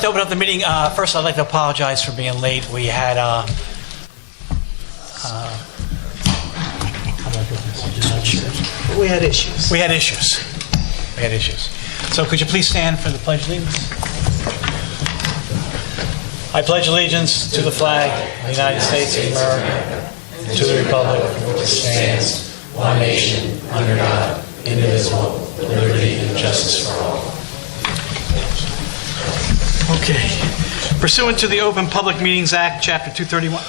like to open up the meeting. First, I'd like to apologize for being late. We had We had issues. We had issues. So could you please stand for the Pledge of Allegiance? I pledge allegiance to the flag of the United States of America, to the republic for which it stands, one nation, under God, indivisible, with liberty and justice for all. Okay. Pursuant to the Open Public Meetings Act, Chapter 231.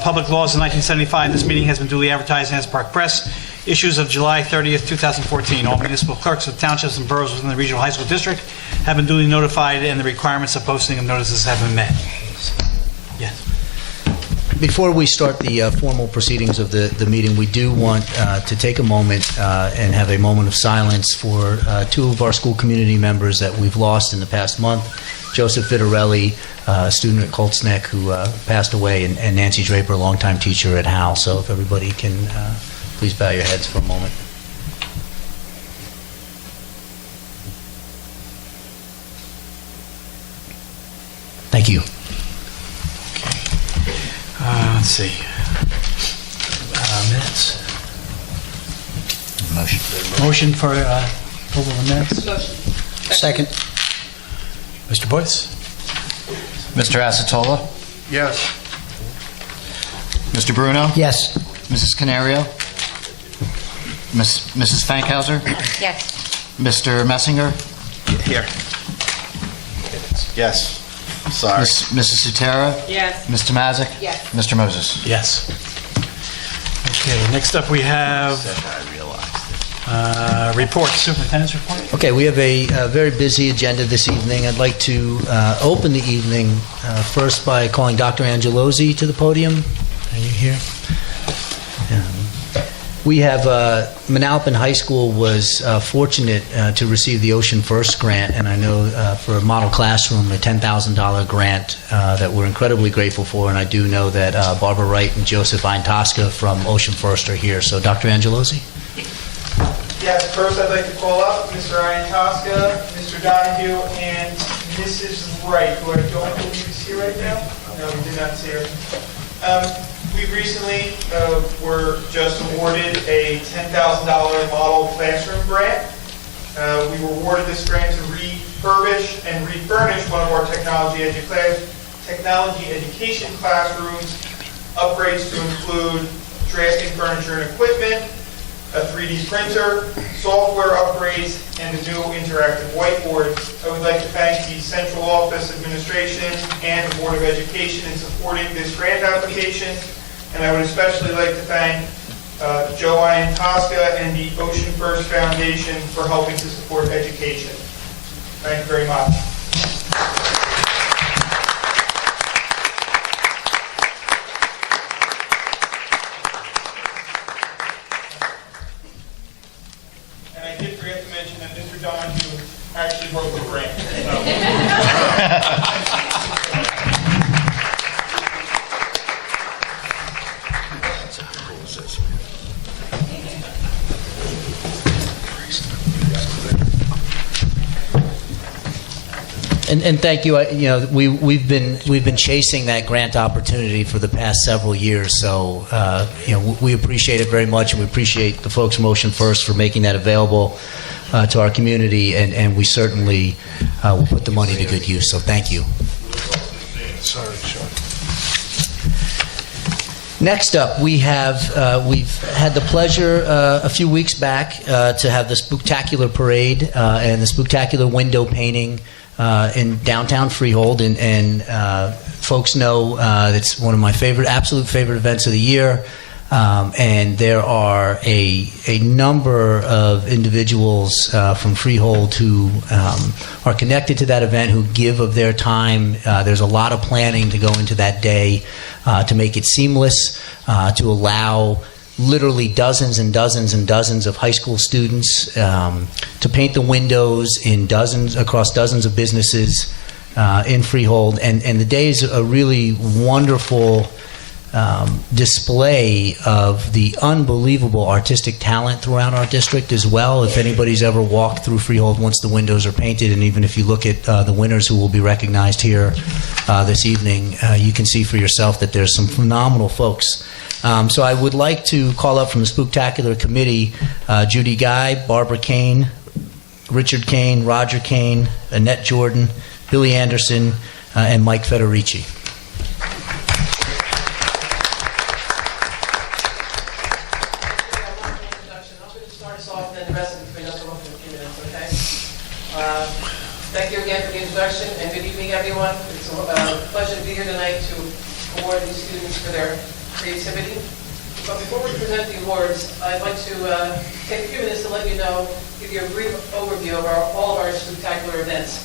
Public Laws of 1975. This meeting has been duly advertised in the Park Press. Issues of July 30th, 2014. All municipal clerks of townships and boroughs within the regional high school district have been duly notified, and the requirements of posting of notices have been met. Yes. Before we start the formal proceedings of the meeting, we do want to take a moment and have a moment of silence for two of our school community members that we've lost in the past month. Joseph Vitarelli, a student at Colts Neck who passed away, and Nancy Draper, a longtime teacher at Howell. So if everybody can please bow your heads for a moment. Thank you. Okay. Let's see. Minutes. Motion for approval of minutes. Motion. Second. Mr. Boyce? Mr. Acetola? Yes. Mr. Bruno? Yes. Mrs. Canario? Mrs. Fankhauser? Yes. Mr. Messinger? Here. Yes. Sorry. Mrs. Sutera? Yes. Ms. Tomazic? Yes. Mr. Moses? Yes. Okay, next up we have reports. Superintendent's report. Okay, we have a very busy agenda this evening. I'd like to open the evening first by calling Dr. Angelosi to the podium. Are you here? We have Manalapan High School was fortunate to receive the Ocean First grant, and I know for a model classroom, a $10,000 grant that we're incredibly grateful for, and I do know that Barbara Wright and Joseph Tosca from Ocean First are here. So Dr. Angelosi? Yes, first I'd like to call up Mr. Ian Tosca, Mr. Donahue, and Mrs. Wright, who I don't believe is here right now. No, we did not see her. We recently were just awarded a $10,000 model classroom grant. We were awarded this grant to refurbish and refurnish one of our technology education classrooms, upgrades to include drafting furniture and equipment, a 3D printer, software upgrades, and a new interactive whiteboard. I would like to thank the Central Office Administration and the Board of Education in supporting this grant application. And I would especially like to thank Joe Ian Tosca and the Ocean First Foundation for helping to support education. Thank you very much. And I did forget to mention that Mr. Donahue actually wrote the grant. And thank you. We've been chasing that grant opportunity for the past several years. So we appreciate it very much, and we appreciate the folks from Ocean First for making that available to our community. And we certainly will put the money to good use. So thank you. Next up, we've had the pleasure a few weeks back to have the Spooktacular Parade and the Spooktacular window painting in downtown Freehold, and folks know it's one of my absolute favorite events of the year. And there are a number of individuals from Freehold who are connected to that event, who give of their time. There's a lot of planning to go into that day to make it seamless, to allow literally dozens and dozens and dozens of high school students to paint the windows across dozens of businesses in Freehold. And the day is a really wonderful display of the unbelievable artistic talent throughout our district as well. If anybody's ever walked through Freehold once the windows are painted, and even if you look at the winners who will be recognized here this evening, you can see for yourself that there's some phenomenal folks. So I would like to call up from the Spooktacular Committee Judy Guy, Barbara Kane, Richard Kane, Roger Kane, Annette Jordan, Billy Anderson, and Mike Federici. Thank you again for the introduction, and good evening, everyone. It's a pleasure to be here tonight to award these students for their creativity. But before we present the awards, I'd like to take a few minutes to let you know, give you a brief overview of all of our spectacular events.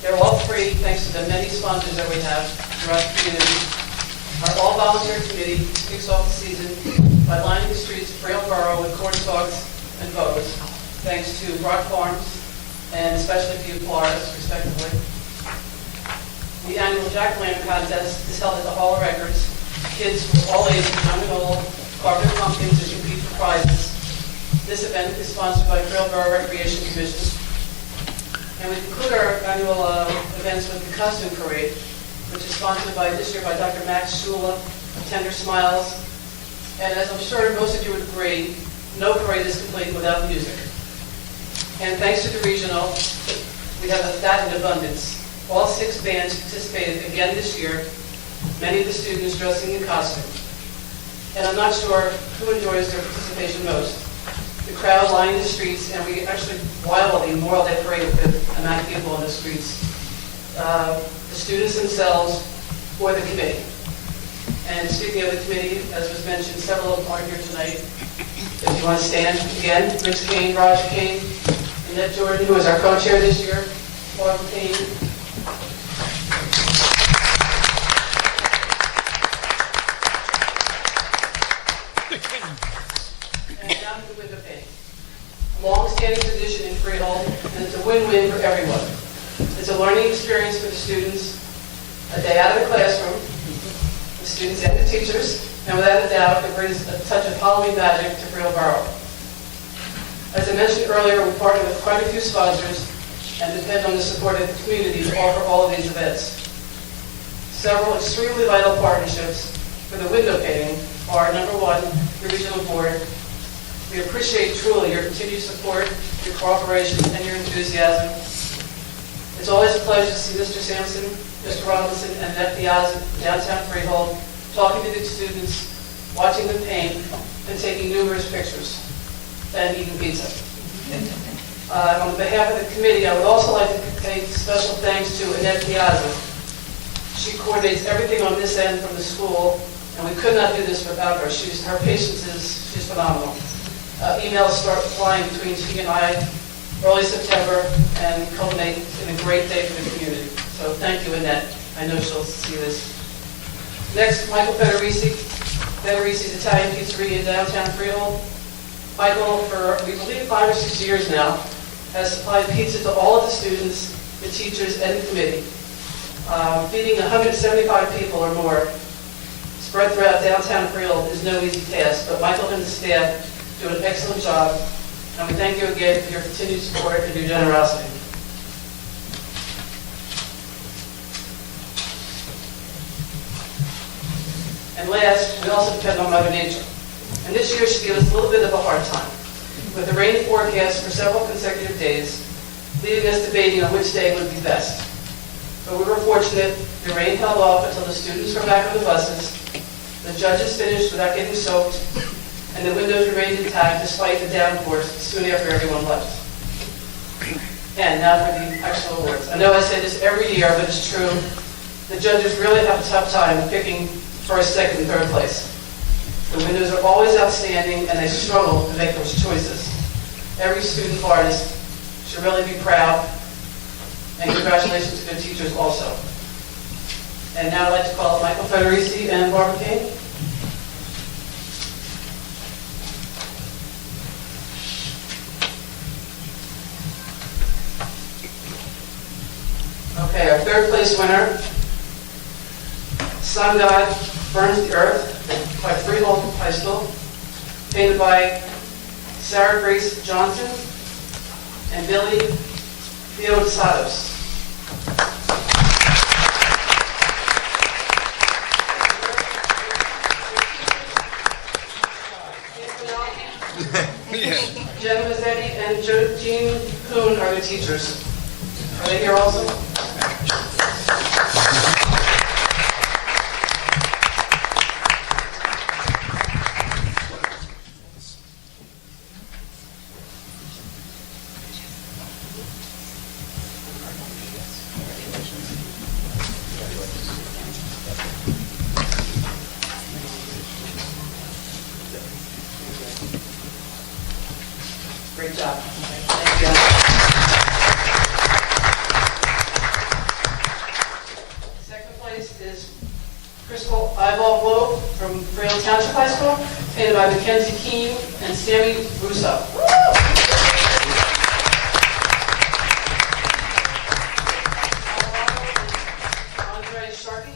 They're all free thanks to the many sponsors that we have throughout the community. Our all-volunteer committee kicks off the season by lining the streets of Freehold Borough with corn dogs and bows, thanks to Brock Farms and especially Few Floridas, respectively. The annual Jack-o'-lantern contest is held at the Hall of Records. Kids from all ages, young and old, carve their pumpkins and compete for prizes. This event is sponsored by Freehold Borough Recreation Commission. And we conclude our annual events with the costume parade, which is sponsored this year by Dr. Max Shula of Tender Smiles. And as I'm sure most of you would agree, no parade is complete without music. And thanks to the regional, we have that in abundance. All 6 bands participated again this year, many of the students dressing in costume. And I'm not sure who enjoys their participation most. The crowd lining the streets, and we actually wildly more that parade with the amount of people on the streets. The students themselves or the committee. And speaking of the committee, as was mentioned, several of them are here tonight. If you want to stand again, Rich Kane, Roger Kane, Annette Jordan, who is our co-chair this year, Barbara Kane. And down to the window painting. A long-standing tradition in Freehold, and it's a win-win for everyone. It's a learning experience for the students, a day out of the classroom, the students and the teachers, and without a doubt, it brings a touch of Halloween magic to Freehold Borough. As I mentioned earlier, we partner with quite a few sponsors and depend on the support of the community to offer all of these events. Several extremely vital partnerships for the window painting are, number one, the regional board. We appreciate truly your continued support, your cooperation, and your enthusiasm. It's always a pleasure to see Mr. Sampson, Mr. Robinson, and Annette Piazza downtown Freehold, talking to the students, watching them paint, and taking numerous pictures, and eating pizza. On behalf of the committee, I would also like to pay special thanks to Annette Piazza. She coordinates everything on this end from the school, and we could not do this without her. Her patience she's phenomenal. Emails start flying between she and I early September and culminate in a great day for the community. So thank you, Annette. I know she'll see this. Next, Michael Federici. Federici's Italian Pizzeria in downtown Freehold. Michael, for we believe 5 or 6 years now, has supplied pizza to all of the students, the teachers, and the committee. Feeding 175 people or more spread throughout downtown Freehold is no easy task, but Michael and the staff do an excellent job, and we thank you again for your continued support and your generosity. And last, we also depend on Mother Nature. And this year she gave us a little bit of a hard time, with the rain forecast for several consecutive days, leaving us debating on which day would be best. But we were fortunate, the rain held off until the students were back on the buses, the judges finished without getting soaked, and the windows remained intact despite the downpours soon after everyone left. And now for the actual awards. I know I say this every year, but it's true. The judges really have a tough time picking first, second, and third place. The windows are always outstanding, and they struggle to make those choices. Every student artist should really be proud, and congratulations to good teachers also. And now I'd like to call Michael Federici and Barbara King. Okay, our third place winner, Sun God Burns the Earth by Freehold High School, painted by Sarah Grace Johnson and Billy Theodosatos. Jen Mazzetti and Jean Kuhn are the teachers. Are they here also? Great job. Thank you. Second place is Crystal Eyeball Globe from Freehold Township High School, painted by Mackenzie Keene and Sammy Russo. Andre Sharkey.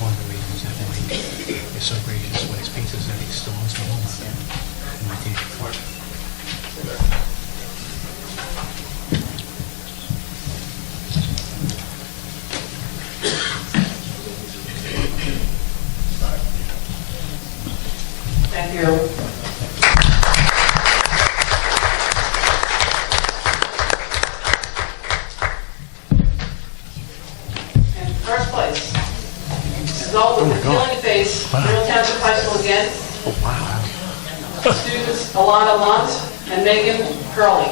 One of the reasons that why he's so gracious with his pizzas that he still wants to home with him. And my teacher for it. Thank you. And first place, result with the healing face, Freehold Township High School again. Oh, wow. Students Alana Mont and Megan Curley.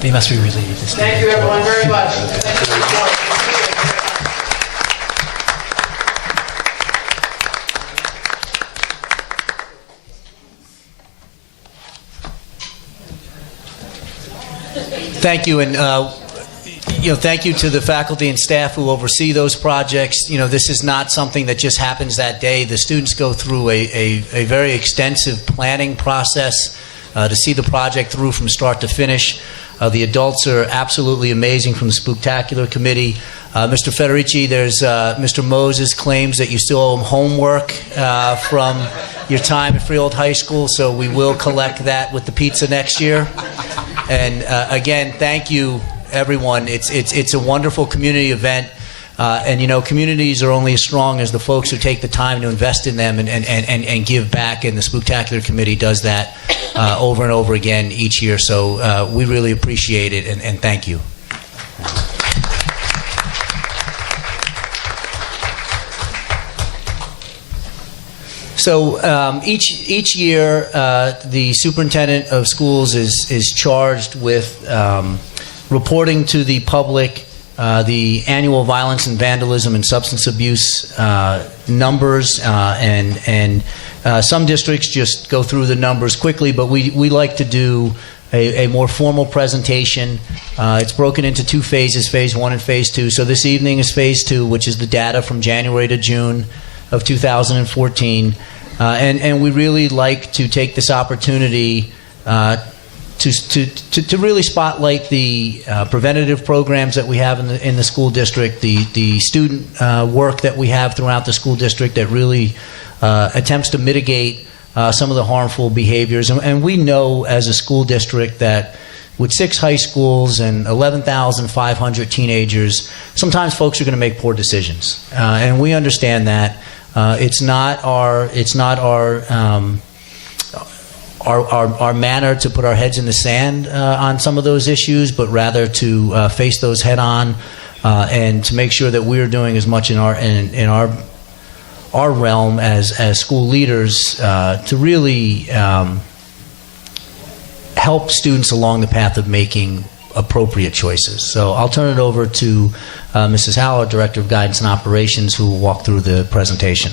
They must be related. Thank you everyone very much. Thank you for your support. Thank you, and thank you to the faculty and staff who oversee those projects. This is not something that just happens that day. The students go through a very extensive planning process to see the project through from start to finish. The adults are absolutely amazing from the Spooktacular Committee. Mr. Federici, there's Mr. Moses claims that you still owe him homework from your time at Freehold High School, so we will collect that with the pizza next year. And again, thank you, everyone. It's a wonderful community event, and communities are only as strong as the folks who take the time to invest in them and give back. And the Spooktacular Committee does that over and over again each year. So we really appreciate it, and thank you. So each year, the superintendent of schools is charged with reporting to the public the annual violence and vandalism and substance abuse numbers, and some districts just go through the numbers quickly, but we like to do a more formal presentation. It's broken into two phases, phase 1 and phase 2. So this evening is phase 2, which is the data from January to June of 2014. And we really like to take this opportunity to really spotlight the preventative programs that we have in the school district, the student work that we have throughout the school district that really attempts to mitigate some of the harmful behaviors. And we know as a school district that with 6 high schools and 11,500 teenagers, sometimes folks are going to make poor decisions. And we understand that. It's not our manner to put our heads in the sand on some of those issues, but rather to face those head on and to make sure that we're doing as much in our realm as school leaders to really help students along the path of making appropriate choices. So I'll turn it over to Mrs. Howell, Director of Guidance and Operations, who will walk through the presentation.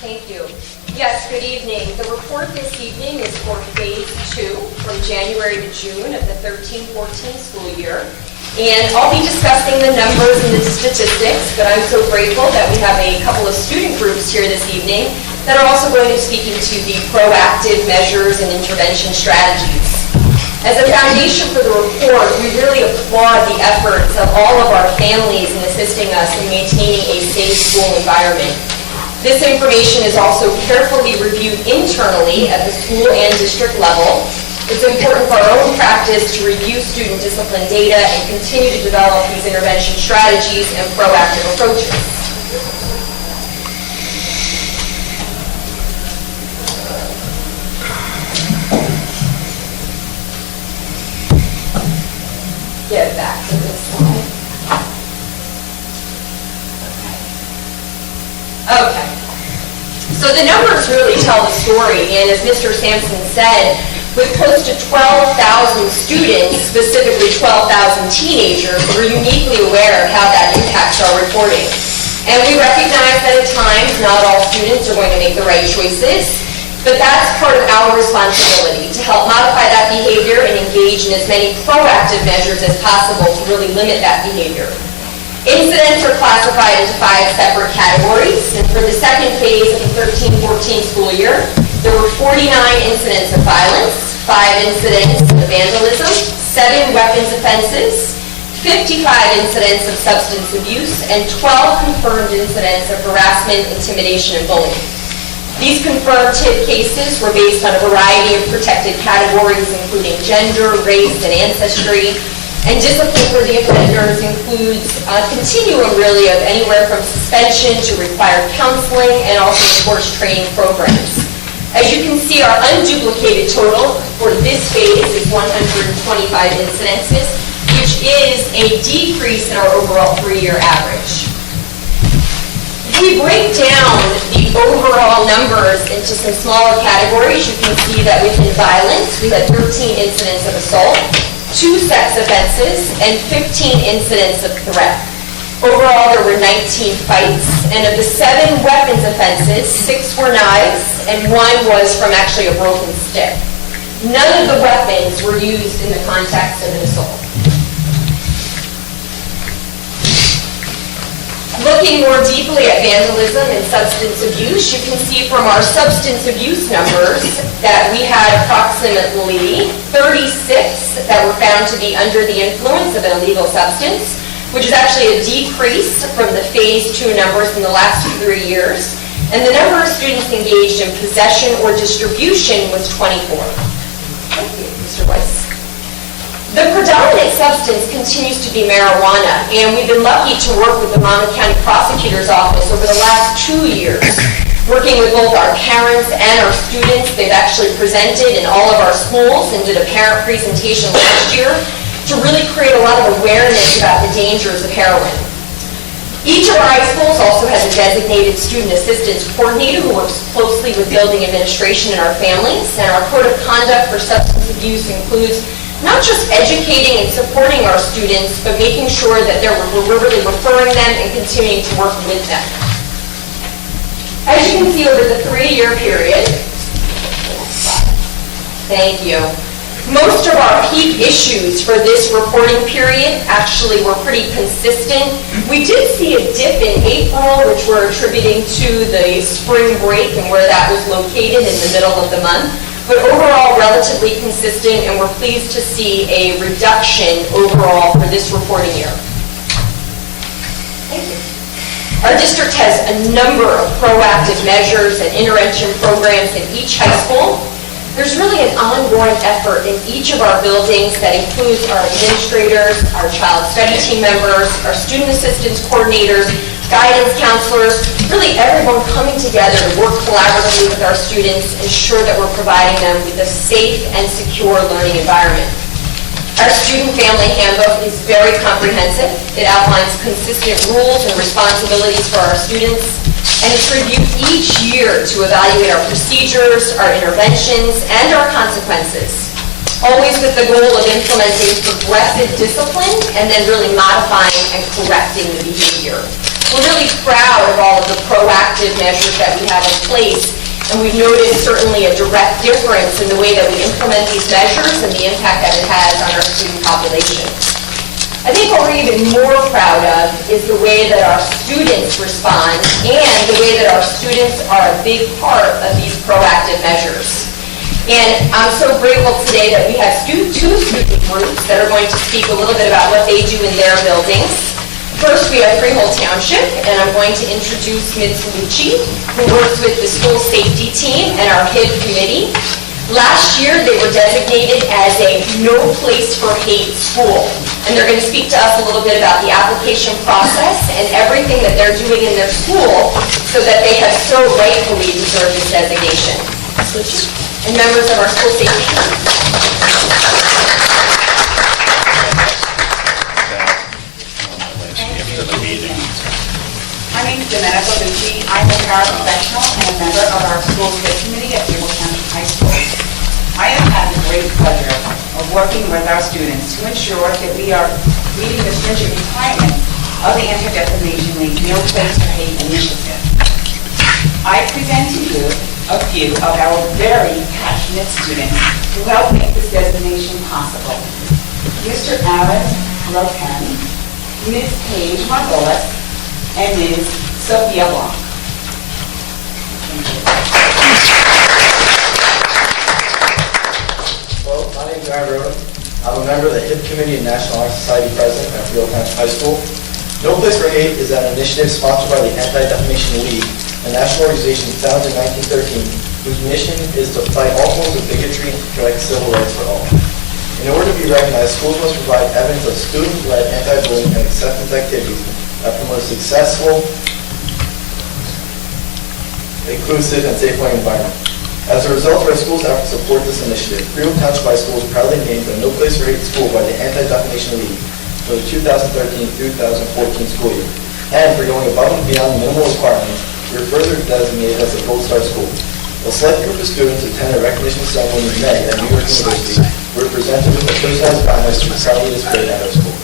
Thank you. Yes, good evening. The report this evening is for Phase 2 from January to June of the 13-14 school year. And I'll be discussing the numbers and the statistics, but I'm so grateful that we have a couple of student groups here this evening that are also going to be speaking to the proactive measures and intervention strategies. As a foundation for the report, we really applaud the efforts of all of our families in assisting us in maintaining a safe school environment. This information is also carefully reviewed internally at the school and district level. It's important for our own practice to review student discipline data and continue to develop these intervention strategies and proactive approaches. Get back to this slide. Okay. So the numbers really tell the story, and as Mr. Sampson said, with close to 12,000 students, specifically 12,000 teenagers, we're uniquely aware of how that impacts our reporting. And we recognize that at times not all students are going to make the right choices, but that's part of our responsibility to help modify that behavior and engage in as many proactive measures as possible to really limit that behavior. Incidents are classified into 5 separate categories, and for the second phase of the 13-14 school year, there were 49 incidents of violence, 5 incidents of vandalism, 7 weapons offenses, 55 incidents of substance abuse, and 12 confirmed incidents of harassment, intimidation, and bullying. These confirmed TID cases were based on a variety of protected categories, including gender, race, and ancestry. And discipline for the offenders includes a continuum, really, of anywhere from suspension to required counseling and also, of course, training programs. As you can see, our unduplicated total for this phase is 125 incidences, which is a decrease in our overall 3-year average. If we break down the overall numbers into some smaller categories, you can see that within violence, we had 13 incidents of assault, 2 sex offenses, and 15 incidents of threat. Overall, there were 19 fights, and of the 7 weapons offenses, 6 were knives, and 1 was from actually a broken stick. None of the weapons were used in the context of an assault. Looking more deeply at vandalism and substance abuse, you can see from our substance abuse numbers that we had approximately 36 that were found to be under the influence of an illegal substance, which is actually a decrease from the Phase 2 numbers in the last 3 years. And the number of students engaged in possession or distribution was 24. Thank you, Mr. Weiss. The predominant substance continues to be marijuana, and we've been lucky to work with the Monmouth County Prosecutor's Office over the last 2 years. Working with both our parents and our students, they've actually presented in all of our schools and did a parent presentation last year to really create a lot of awareness about the dangers of heroin. Each of our high schools also has a designated student assistance coordinator who works closely with building administration and our families, and our code of conduct for substance abuse includes not just educating and supporting our students, but making sure that we're really referring them and continuing to work with them. As you can see over the 3-year period, thank you, most of our peak issues for this reporting period actually were pretty consistent. We did see a dip in April, which we're attributing to the spring break and where that was located in the middle of the month. But overall, relatively consistent, and we're pleased to see a reduction overall for this reporting year. Thank you. Our district has a number of proactive measures and intervention programs in each high school. There's really an ongoing effort in each of our buildings that includes our administrators, our child study team members, our student assistance coordinators, guidance counselors, really everyone coming together to work collaboratively with our students, ensure that we're providing them with a safe and secure learning environment. Our student family handbook is very comprehensive. It outlines consistent rules and responsibilities for our students, and it's reviewed each year to evaluate our procedures, our interventions, and our consequences, always with the goal of implementing progressive discipline and then really modifying and correcting the behavior. We're really proud of all of the proactive measures that we have in place, and we've noticed certainly a direct difference in the way that we implement these measures and the impact that it has on our student population. I think what we're even more proud of is the way that our students respond and the way that our students are a big part of these proactive measures. And I'm so grateful today that we have two student groups that are going to speak a little bit about what they do in their buildings. First, we have Freehold Township, and I'm going to introduce Ms. Lucci, who works with the school safety team and our HIB committee. Last year, they were designated as a No Place for Hate school, and they're going to speak to us a little bit about the application process and everything that they're doing in their school so that they have so rightfully deserved this designation. Ms. Lucci, and members of our school safety team. My name is Domenico Lucci. I'm a paraprofessional and a member of our school safety committee at Freehold Township High School. I have had the great pleasure of working with our students to ensure that we are meeting the stringent requirements of the Anti-Defamation League No Place for Hate initiative. I present to you a few of our very passionate students who helped make this designation possible. Mr. Aaron Rokan, Ms. Paige Margolis, and Ms. Sophia Blanc. Hello, my name is Aaron Roden. I'm a member of the HIB Committee and National Honor Society President at Freehold Township High School. No Place for Hate is an initiative sponsored by the Anti-Defamation League, a national organization founded in 1913, whose mission is to fight all forms of bigotry and protect civil rights for all. In order to be recognized, schools must provide evidence of student-led anti-bullying and acceptance activities that promote a successful, inclusive, and safe learning environment. As a result of our school's efforts to support this initiative, Freehold Township High School is proudly named a No Place for Hate school by the Anti-Defamation League for the 2013-2014 school year. And for going above and beyond the minimal requirements, we are further designated as a Gold Star school. A select group of students attended a recognition ceremony in May at New York University. We were presented with a personalized banners to proudly display at our school.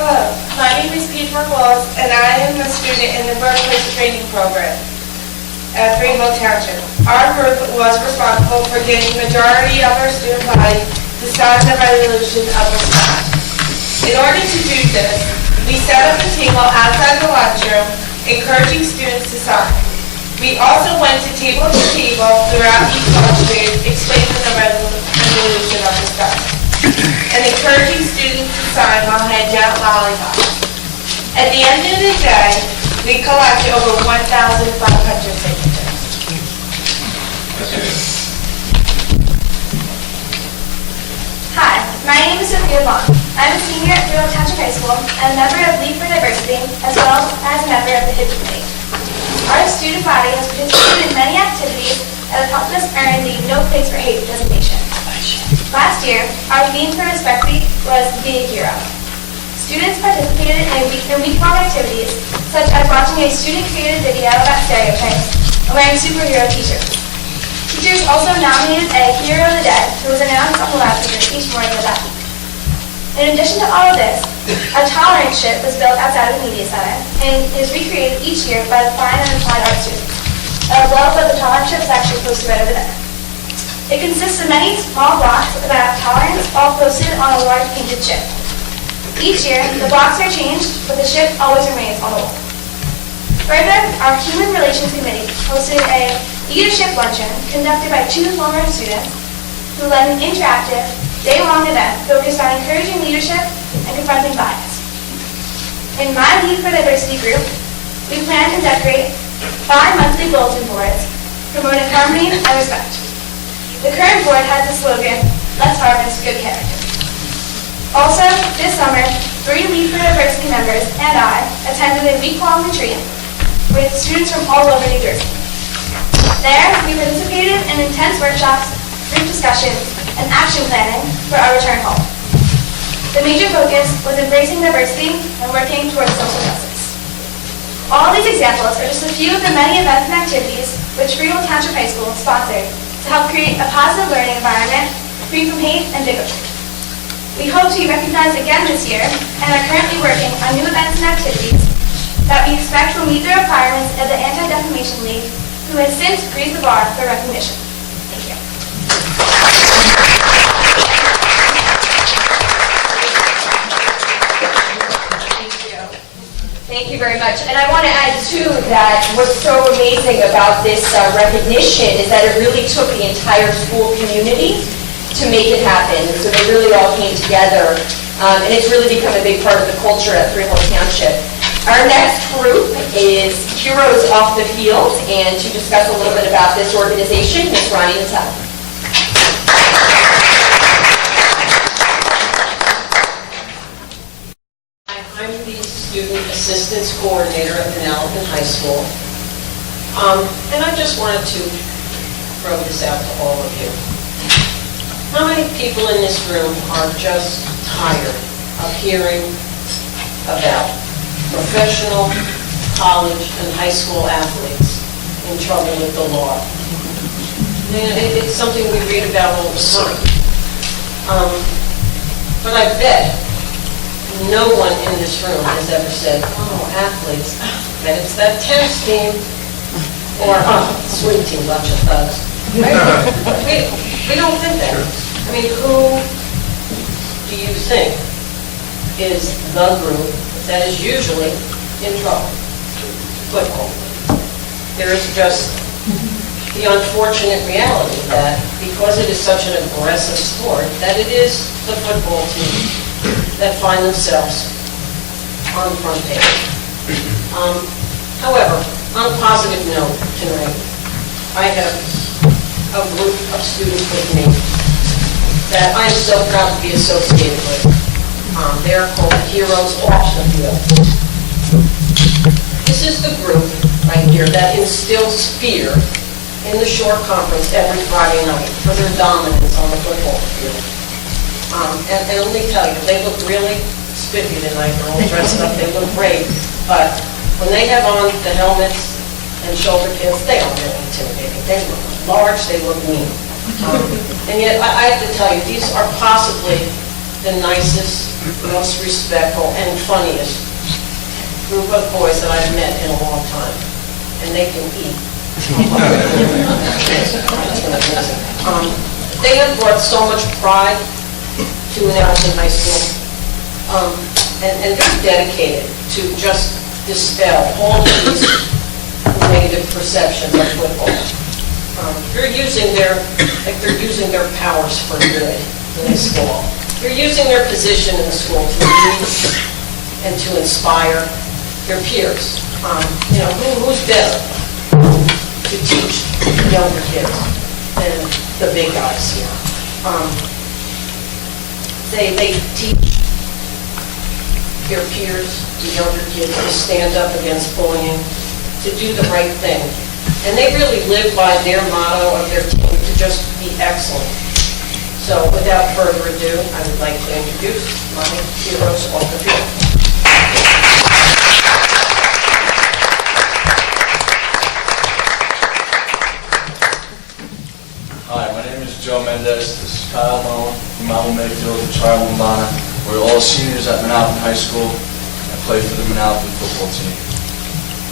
Hello, my name is Paige Margolis, and I am a student in the Workplace Training Program at Freehold Township. Our group was responsible for getting the majority of our student body to sign the resolution of respect. In order to do this, we set up a table outside the lunchroom, encouraging students to sign. We also went to table throughout each lunch period, explaining the resolution of respect, and encouraging students to sign while handing out lollipops. At the end of the day, we collected over 1,500 signatures. Hi, my name is Sophia Blanc. I'm a senior at Freehold Township High School and a member of League for Diversity, as well as a member of the HIB committee. Our student body has participated in many activities that have helped us earn the No Place for Hate designation. Last year, our theme for Respect Week was Be a Hero. Students participated in week-long activities, such as watching a student-created video about stereotypes and wearing superhero t-shirts. Teachers also nominated a Hero of the Day, who was announced on the loudspeaker each morning of that week. In addition to all of this, a tolerance ship was built outside of the Media Center and is recreated each year by the fine and applied art students. A blog of the tolerance ship is actually posted right over there. It consists of many small blocks about tolerance, all posted on a large painted ship. Each year, the blocks are changed, but the ship always remains on the wall. Further, our Human Relations Committee hosted a leadership luncheon conducted by 2 former students who led an interactive, day-long event focused on encouraging leadership and confronting bias. In my League for Diversity group, we plan to decorate 5 monthly bulletin boards promoting harmony and respect. The current board has the slogan, "Let's harvest good character." Also, this summer, 3 Lead for Diversity members and I attended a week-long retreat with students from all over New Jersey. There, we participated in intense workshops, group discussions, and action planning for our return home. The major focus was embracing diversity and working towards social justice. All these examples are just a few of the many events and activities which Freehold Township High School sponsored to help create a positive learning environment free from hate and bigotry. We hope to be recognized again this year and are currently working on new events and activities that we expect will meet the requirements of the Anti-Defamation League, who has since raised the bar for recognition. Thank you. Thank you very much. And I want to add, too, that what's so amazing about this recognition is that it really took the entire school community to make it happen. And so they really all came together. And it's really become a big part of the culture at Freehold Township. Our next group is Heroes Off the Field. And to discuss a little bit about this organization, Ms. Ronnie Nattel. I'm the Student Assistance Coordinator at Manalapan High School. And I just wanted to throw this out to all of you. How many people in this room are just tired of hearing about professional, college, and high school athletes in trouble with the law? It's something we read about all the time. But I bet no one in this room has ever said, oh, athletes, bet it's that tennis team, or, oh, swim team, bunch of thugs. We don't think that. I mean, who do you think is the group that is usually in trouble? Football. There is just the unfortunate reality that because it is such an aggressive sport, that it is the football team that find themselves on the front page. However, on a positive note tonight, I have a group of students with me that I am so proud to be associated with. They're called Heroes Off the Field. This is the group right here that instills fear in the short conference every Friday night for their dominance on the football field. And let me tell you, they look really spiffy tonight. They're all dressed up. They look great. But when they have on the helmets and shoulder pads, they aren't really intimidating. They look large. They look mean. And yet, I have to tell you, these are possibly the nicest, most respectful, and funniest group of boys that I've met in a long time. And they can eat. They have brought so much pride to Manalapan High School. And they're dedicated to just dispel all of these negative perceptions of football. They're using their powers for good in the school. They're using their position in the school to lead and to inspire their peers. Who's better to teach younger kids than the big guys here? They teach their peers, the younger kids, to stand up against bullying, to do the right thing. And they really live by their motto of their team to just be excellent. So without further ado, I would like to introduce my Heroes Off the Field. Hi, my name is Joe Mendez. This is Kyle Moen from Mount Mayfield and Charlie Lombana. We're all seniors at Manalapan High School and play for the Manalapan football team.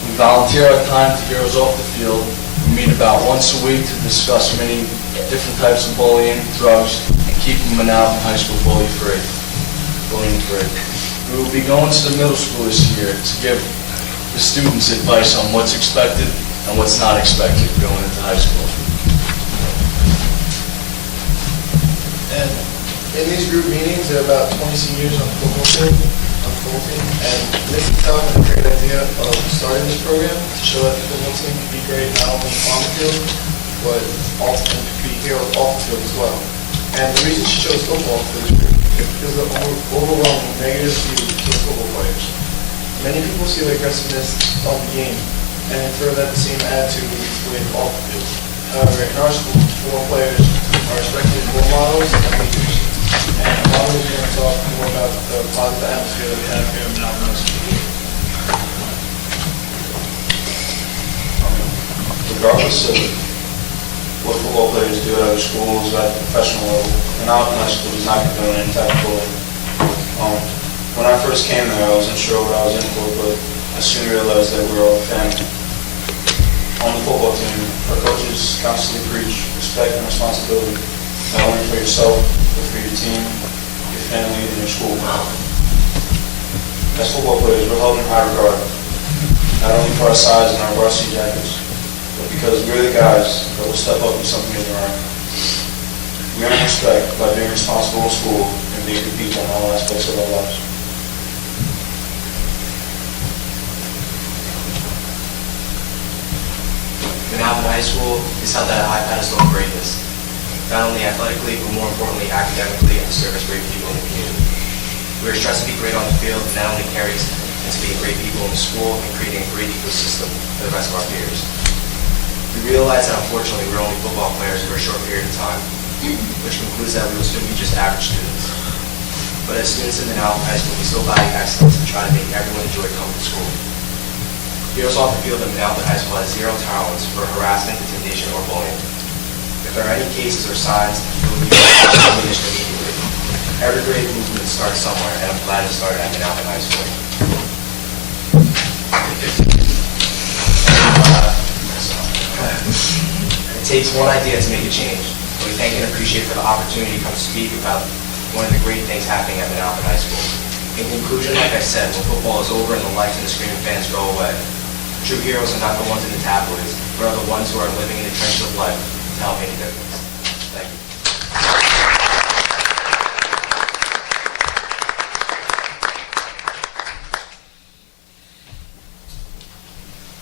We volunteer our time to Heroes Off the Field. We meet about once a week to discuss many different types of bullying, drugs, and keeping Manalapan High School bullying-free. We will be going to the middle school this year to give the students advice on what's expected and what's not expected going into high school. And in these group meetings, there are about 20 seniors on the football team, and Ms. Nattel had a great idea of starting this program to show that the football team can be great not only on the field, but also can be here off the field as well. And the reason she chose football for this group is the overwhelming negative view towards football players. Many people see the aggressiveness of the game and infer that the same attitude will be displayed off the field. However, in our school, football players are respected role models and leaders. And Mama is going to talk more about the positive atmosphere that we have here in Mount House. Regardless of what football players do at other schools at the professional level, and out in high school does not condone any type of bullying. When I first came there, I wasn't sure what I was in for, but I soon realized that we were all family. On the football team, our coaches constantly preach respect and responsibility, not only for yourself, but for your team, your family, and your school. As football players, we're held in high regard, not only for our size and our varsity jackets, but because we're the guys that will step up when something is wrong. We earn respect by being responsible in school and being good people in all aspects of our lives. Manalapan High School is held at a high pedestal of greatness, not only athletically, but more importantly academically and to service great people in the community. We are stressed to be great on the field, and not only carries into being great people in the school and creating a great ecosystem for the rest of our peers. We realize that unfortunately we're only football players for a short period of time, which concludes that we will soon be just average students. But as students in Manalapan High School, we still value excellence and try to make everyone enjoy coming to school. We also often feel that Manalapan High School has zero tolerance for harassment, intimidation, or bullying. If there are any cases or signs, we will be ammunition immediately. Every great movement starts somewhere, and I'm glad it started at Manalapan High School. It takes one idea to make a change, and we thank and appreciate for the opportunity to come speak about one of the great things happening at Manalapan High School. In conclusion, like I said, when football is over and the lights and the screaming fans go away, true heroes are not the ones in the tabloids, but are the ones who are living in the trenches of life to help make a difference. Thank you.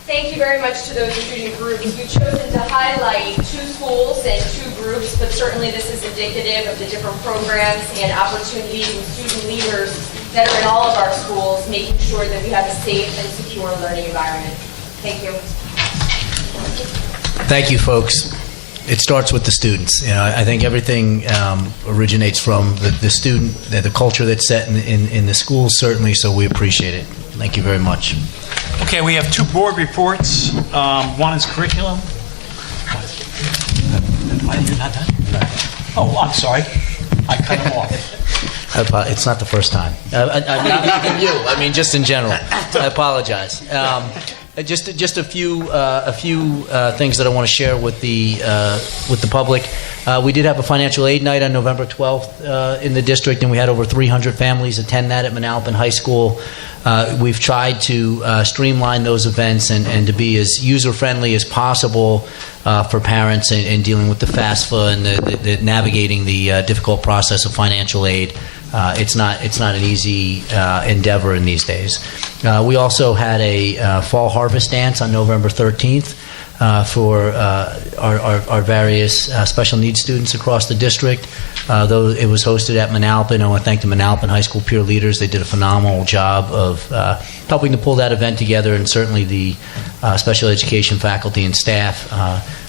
Thank you very much to those student groups. We've chosen to highlight 2 schools and 2 groups, but certainly this is indicative of the different programs and opportunities and student leaders that are in all of our schools, making sure that we have a safe and secure learning environment. Thank you. Thank you, folks. It starts with the students. You know, I think everything originates from the student, the culture that's set in the schools, certainly, so we appreciate it. Thank you very much. Okay, we have 2 board reports. One is curriculum. You're not done? Oh, I'm sorry. I cut him off. It's not the first time. Not from you. I mean, just in general. I apologize. Just a few things that I want to share with the public. We did have a financial aid night on November 12th in the district, and we had over 300 families attend that at Manalapan High School. We've tried to streamline those events and to be as user-friendly as possible for parents in dealing with the FAFSA and the navigating the difficult process of financial aid. It's not an easy endeavor in these days. We also had a fall harvest dance on November 13th for our various special needs students across the district. Though it was hosted at Manalapan, I want to thank the Manalapan High School peer leaders. They did a phenomenal job of helping to pull that event together, and certainly the special education faculty and staff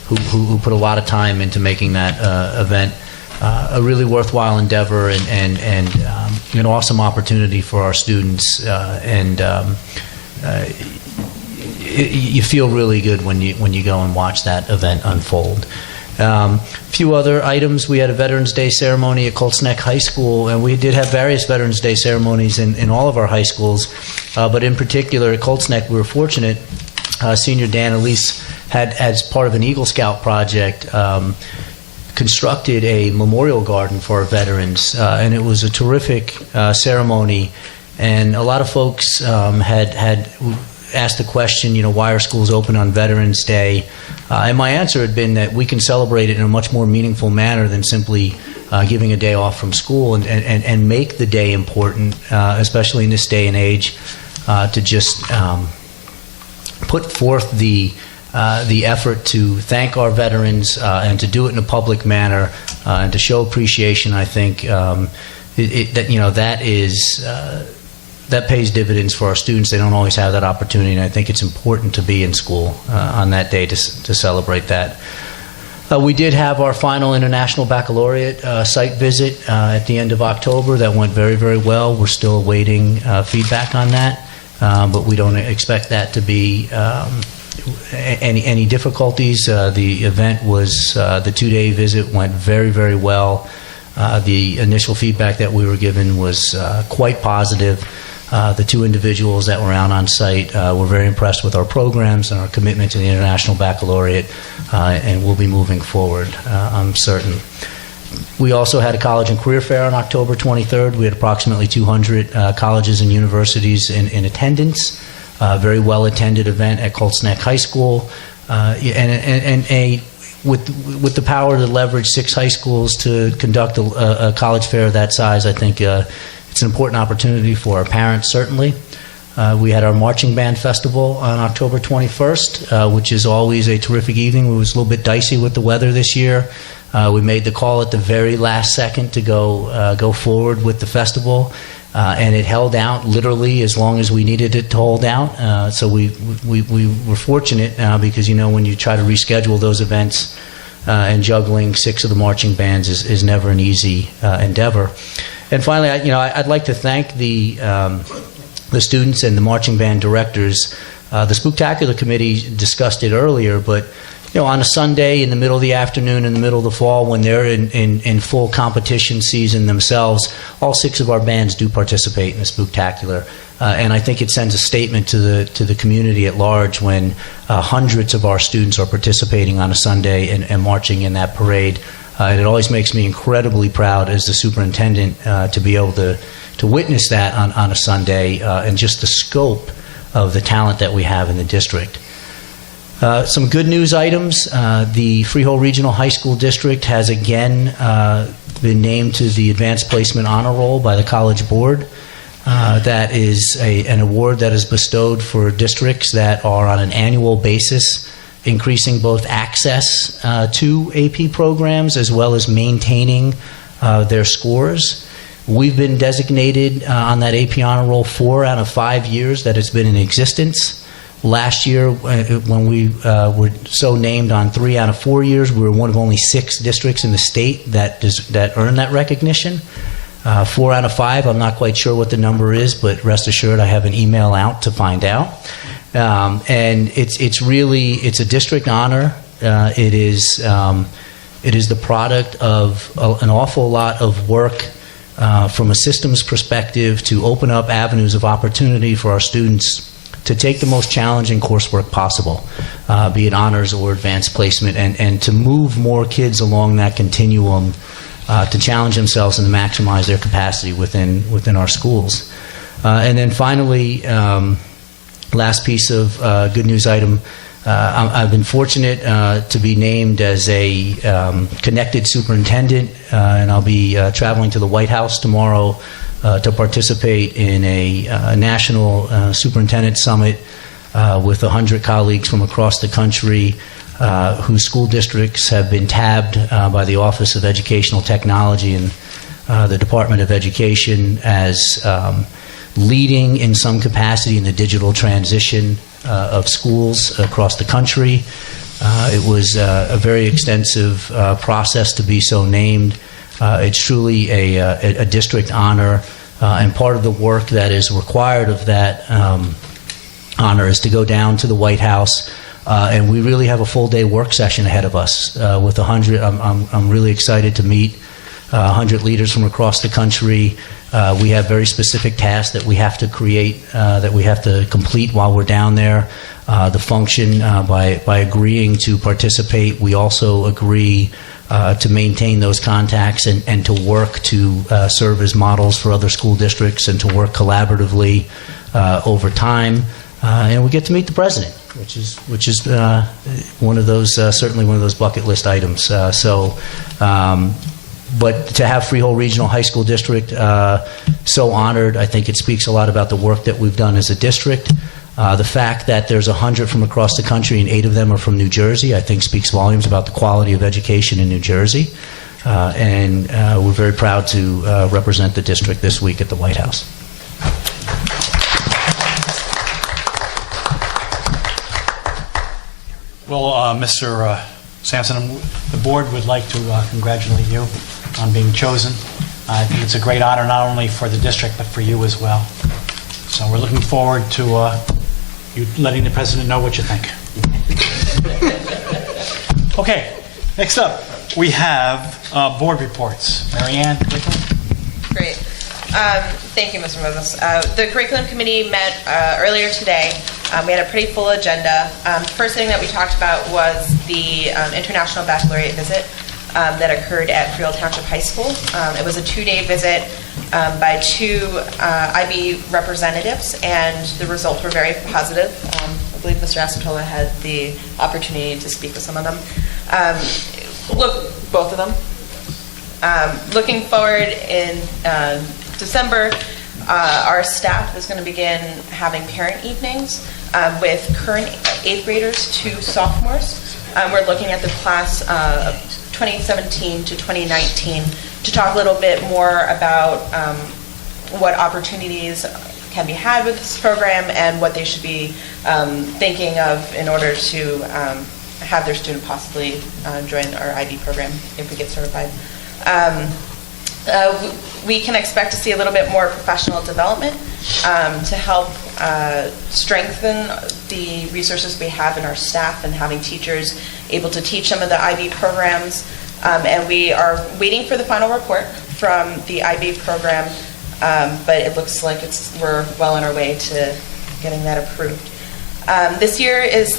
who put a lot of time into making that event a really worthwhile endeavor and an awesome opportunity for our students. You feel really good when you go and watch that event unfold. A few other items. We had a Veterans Day ceremony at Colts Neck High School, and we did have various Veterans Day ceremonies in all of our high schools, but in particular at Colts Neck we were fortunate. Senior Dan Elise had, as part of an Eagle Scout project, constructed a memorial garden for our veterans, and it was a terrific ceremony. And a lot of folks had asked the question, why are schools open on Veterans Day? And my answer had been that we can celebrate it in a much more meaningful manner than simply giving a day off from school, and make the day important, especially in this day and age, to just put forth the effort to thank our veterans and to do it in a public manner and to show appreciation. I think that pays dividends for our students. They don't always have that opportunity, and I think it's important to be in school on that day to celebrate that. We did have our final International Baccalaureate site visit at the end of October. That went very, very well. We're still awaiting feedback on that, but we don't expect that to be any difficulties. The event was, the 2-day visit went very, very well. The initial feedback that we were given was quite positive. The 2 individuals that were out on site were very impressed with our programs and our commitment to the International Baccalaureate, and we'll be moving forward, I'm certain. We also had a college and career fair on October 23rd. We had approximately 200 colleges and universities in attendance. Very well-attended event at Colts Neck High School, with the power to leverage 6 high schools to conduct a college fair of that size. I think it's an important opportunity for our parents, certainly. We had our marching band festival on October 21st, which is always a terrific evening. It was a little bit dicey with the weather this year. We made the call at the very last second to go forward with the festival, and it held out literally as long as we needed it to hold out. So we were fortunate because, when you try to reschedule those events and juggling 6 of the marching bands is never an easy endeavor. And finally, I'd like to thank the students and the marching band directors. The Spooktacular Committee discussed it earlier, but on a Sunday in the middle of the afternoon, in the middle of the fall, when they're in full competition season themselves, all 6 of our bands do participate in the Spooktacular. And I think it sends a statement to the community at large when hundreds of our students are participating on a Sunday and marching in that parade. And it always makes me incredibly proud as the superintendent to be able to witness that on a Sunday, and just the scope of the talent that we have in the district. Some good news items. The Freehold Regional High School District has again been named to the Advanced Placement Honor Roll by the College Board. That is an award that is bestowed for districts that are on an annual basis increasing both access to AP programs as well as maintaining their scores. We've been designated on that AP Honor Roll 4 out of 5 years that it's been in existence. Last year, when we were so named on 3 out of 4 years, we were one of only 6 districts in the state that earned that recognition. 4 out of 5, I'm not quite sure what the number is, but rest assured I have an email out to find out. And it's a district honor. It is the product of an awful lot of work from a systems perspective to open up avenues of opportunity for our students to take the most challenging coursework possible, be it honors or advanced placement, and to move more kids along that continuum to challenge themselves and to maximize their capacity within our schools. And then finally, last piece of good news item, I've been fortunate to be named as a connected superintendent, and I'll be traveling to the White House tomorrow to participate in a national superintendent summit with 100 colleagues from across the country whose school districts have been tabbed by the Office of Educational Technology and the Department of Education as leading in some capacity in the digital transition of schools across the country. It was a very extensive process to be so named. It's truly a district honor, and part of the work that is required of that honor is to go down to the White House, and we really have a full-day work session ahead of us with 100. I'm really excited to meet 100 leaders from across the country. We have very specific tasks that we have to create, that we have to complete while we're down there. The function, by agreeing to participate, we also agree to maintain those contacts and to work to serve as models for other school districts and to work collaboratively over time. And we get to meet the president, which is one of those certainly one of those bucket list items. But to have Freehold Regional High School District so honored, I think it speaks a lot about the work that we've done as a district. The fact that there's 100 from across the country and 8 of them are from New Jersey, I think speaks volumes about the quality of education in New Jersey. and we're very proud to represent the district this week at the White House. Well, Mr. Sampson, the board would like to congratulate you on being chosen. I think it's a great honor not only for the district but for you as well. So we're looking forward to you letting the president know what you think. Okay, next up we have board reports. Mary Ann, quickly. Great. Thank you, Mr. Moses. The curriculum committee met earlier today. We had a pretty full agenda. The first thing that we talked about was the International Baccalaureate visit that occurred at Freehold Township High School. It was a 2-day visit by 2 IB representatives, and the results were very positive. I believe Mr. Asatola had the opportunity to speak with some of them. Both of them. Looking forward in December, our staff is going to begin having parent evenings with current 8th graders to sophomores. We're looking at the class of 2017 to 2019 to talk a little bit more about what opportunities can be had with this program and what they should be thinking of in order to have their student possibly join our IB program if we get certified. We can expect to see a little bit more professional development to help strengthen the resources we have in our staff and having teachers able to teach some of the IB programs. And we are waiting for the final report from the IB program, but it looks like we're well on our way to getting that approved. This year is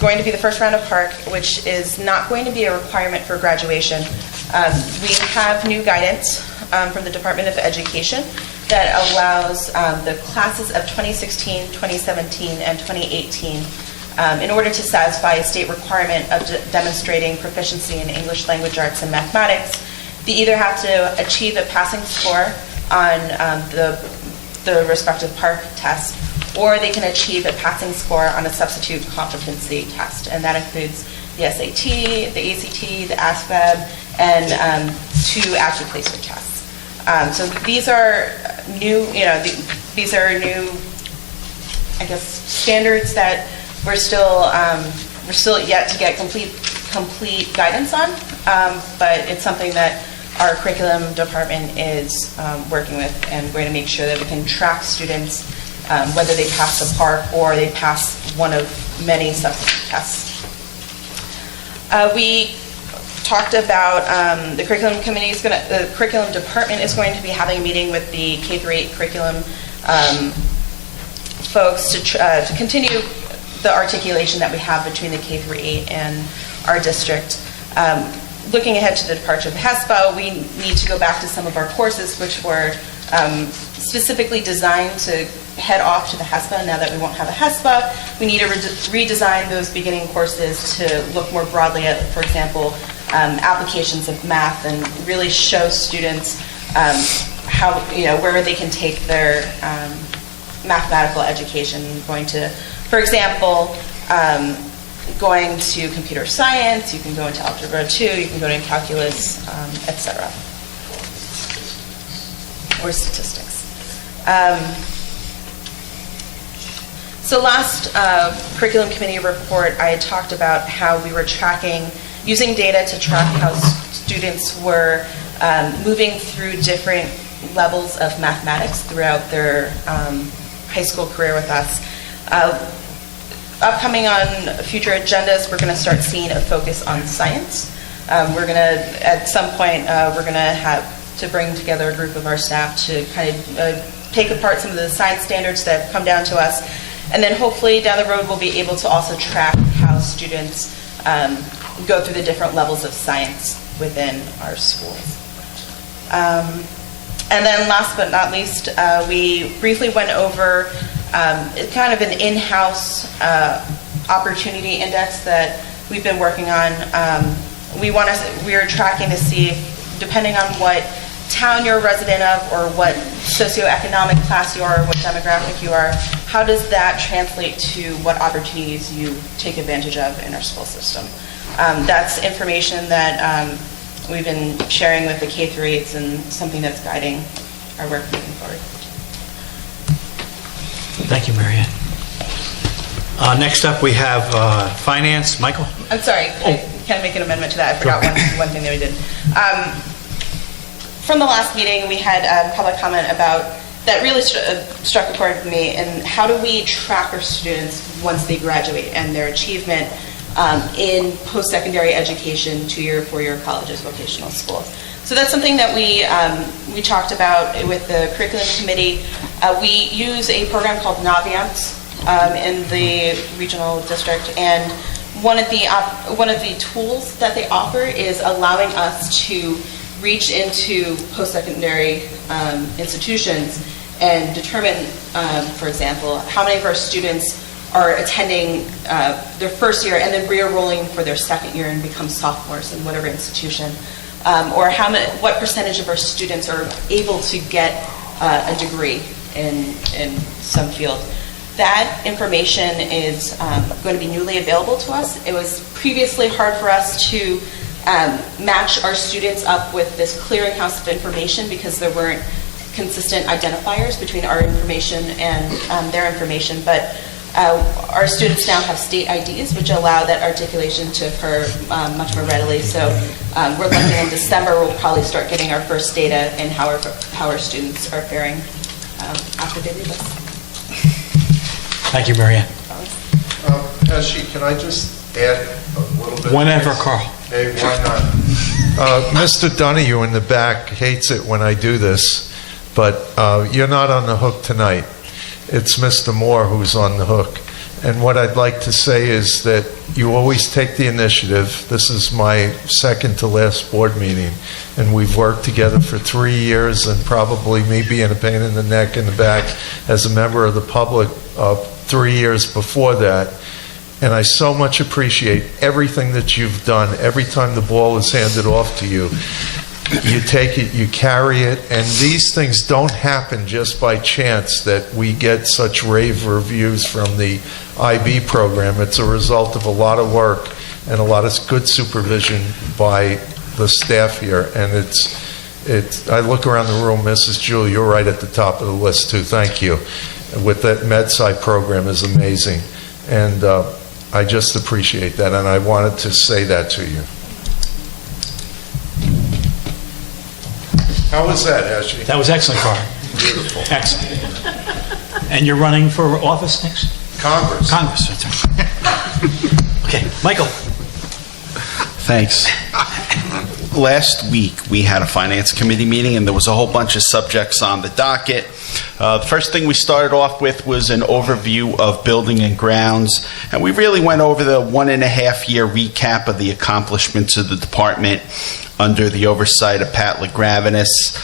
going to be the first round of PARC, which is not going to be a requirement for graduation. We have new guidance from the Department of Education that allows the classes of 2016, 2017, and 2018 in order to satisfy a state requirement of demonstrating proficiency in English language arts and mathematics. They either have to achieve a passing score on the respective PARC test, or they can achieve a passing score on a substitute competency test, and that includes the SAT, the ACT, the ASVAB, and 2 active placement tests. So these are new, these are new, I guess, standards that we're still yet to get complete guidance on, but it's something that our curriculum department is working with, and we're going to make sure that we can track students whether they pass the PARC or they pass one of many substitute tests. We talked about the curriculum committee the curriculum department is going to be having a meeting with the K-8 curriculum folks to continue the articulation that we have between the K-8 and our district. Looking ahead to the departure of HESPA, we need to go back to some of our courses which were specifically designed to head off to the HESPA. Now that we won't have a HESPA, we need to redesign those beginning courses to look more broadly at, for example, applications of math, and really show students how, where they can take their mathematical education. Going to, for example, going to computer science, you can go into algebra 2, you can go to calculus, etc. Or statistics. So last curriculum committee report, I had talked about how we were using data to track how students were moving through different levels of mathematics throughout their high school career with us. Upcoming on future agendas, we're going to start seeing a focus on science. We're going to, at some point, we're going to have to bring together a group of our staff to kind of take apart some of the science standards that have come down to us. And then hopefully down the road, we'll be able to also track how students go through the different levels of science within our schools. And then last but not least, we briefly went over kind of an in-house opportunity index that we've been working on. We're tracking to see if, depending on what town you're a resident of or what socioeconomic class you are or what demographic you are, how does that translate to what opportunities you take advantage of in our school system? That's information that we've been sharing with the K through 8s and something that's guiding our work moving forward. Thank you, Marianne. Next up, we have Finance. Michael? I'm sorry, can I make an amendment to that? I forgot one thing that we did. From the last meeting, we had a public comment about, that really struck a chord with me, and how do we track our students once they graduate and their achievement in post-secondary education, 2-year, 4-year colleges, vocational schools. So that's something that we talked about with the curriculum committee. We use a program called Naviance in the regional district, and one of the tools that they offer is allowing us to reach into post-secondary institutions and determine, for example, how many of our students are attending their first year and then re-enrolling for their second year and become sophomores in whatever institution, or what percentage of our students are able to get a degree in some field. That information is going to be newly available to us. It was previously hard for us to match our students up with this clearinghouse of information because there weren't consistent identifiers between our information and their information, but our students now have state IDs, which allow that articulation to occur much more readily. So we're looking in December, we'll probably start getting our first data and how our students are faring after they leave us. Thank you, Marianne. Heshie, can I just add a little bit? Whenever, Carl. Hey, why not? Mr. Donahue in the back hates it when I do this, but you're not on the hook tonight. It's Mr. Moore who's on the hook. And what I'd like to say is that you always take the initiative. This is my second to last board meeting, and we've worked together for 3 years, and probably me being a pain in the neck in the back as a member of the public 3 years before that. And I so much appreciate everything that you've done. Every time the ball is handed off to you, you take it, you carry it, and these things don't happen just by chance that we get such rave reviews from the IB program. It's a result of a lot of work and a lot of good supervision by the staff here. And I look around the room, Mrs. Jewell, you're right at the top of the list too. Thank you. With that MedSci program is amazing. And I just appreciate that, and I wanted to say that to you. How was that, Heshie? That was excellent, Carl. Beautiful. Excellent. And you're running for office next? Congress. Congress, that's right. Okay, Michael. Thanks. Last week, we had a finance committee meeting, and there was a whole bunch of subjects on the docket. The first thing we started off with was an overview of building and grounds, and we really went over the 1.5-year recap of the accomplishments of the department under the oversight of Pat LaGravinis.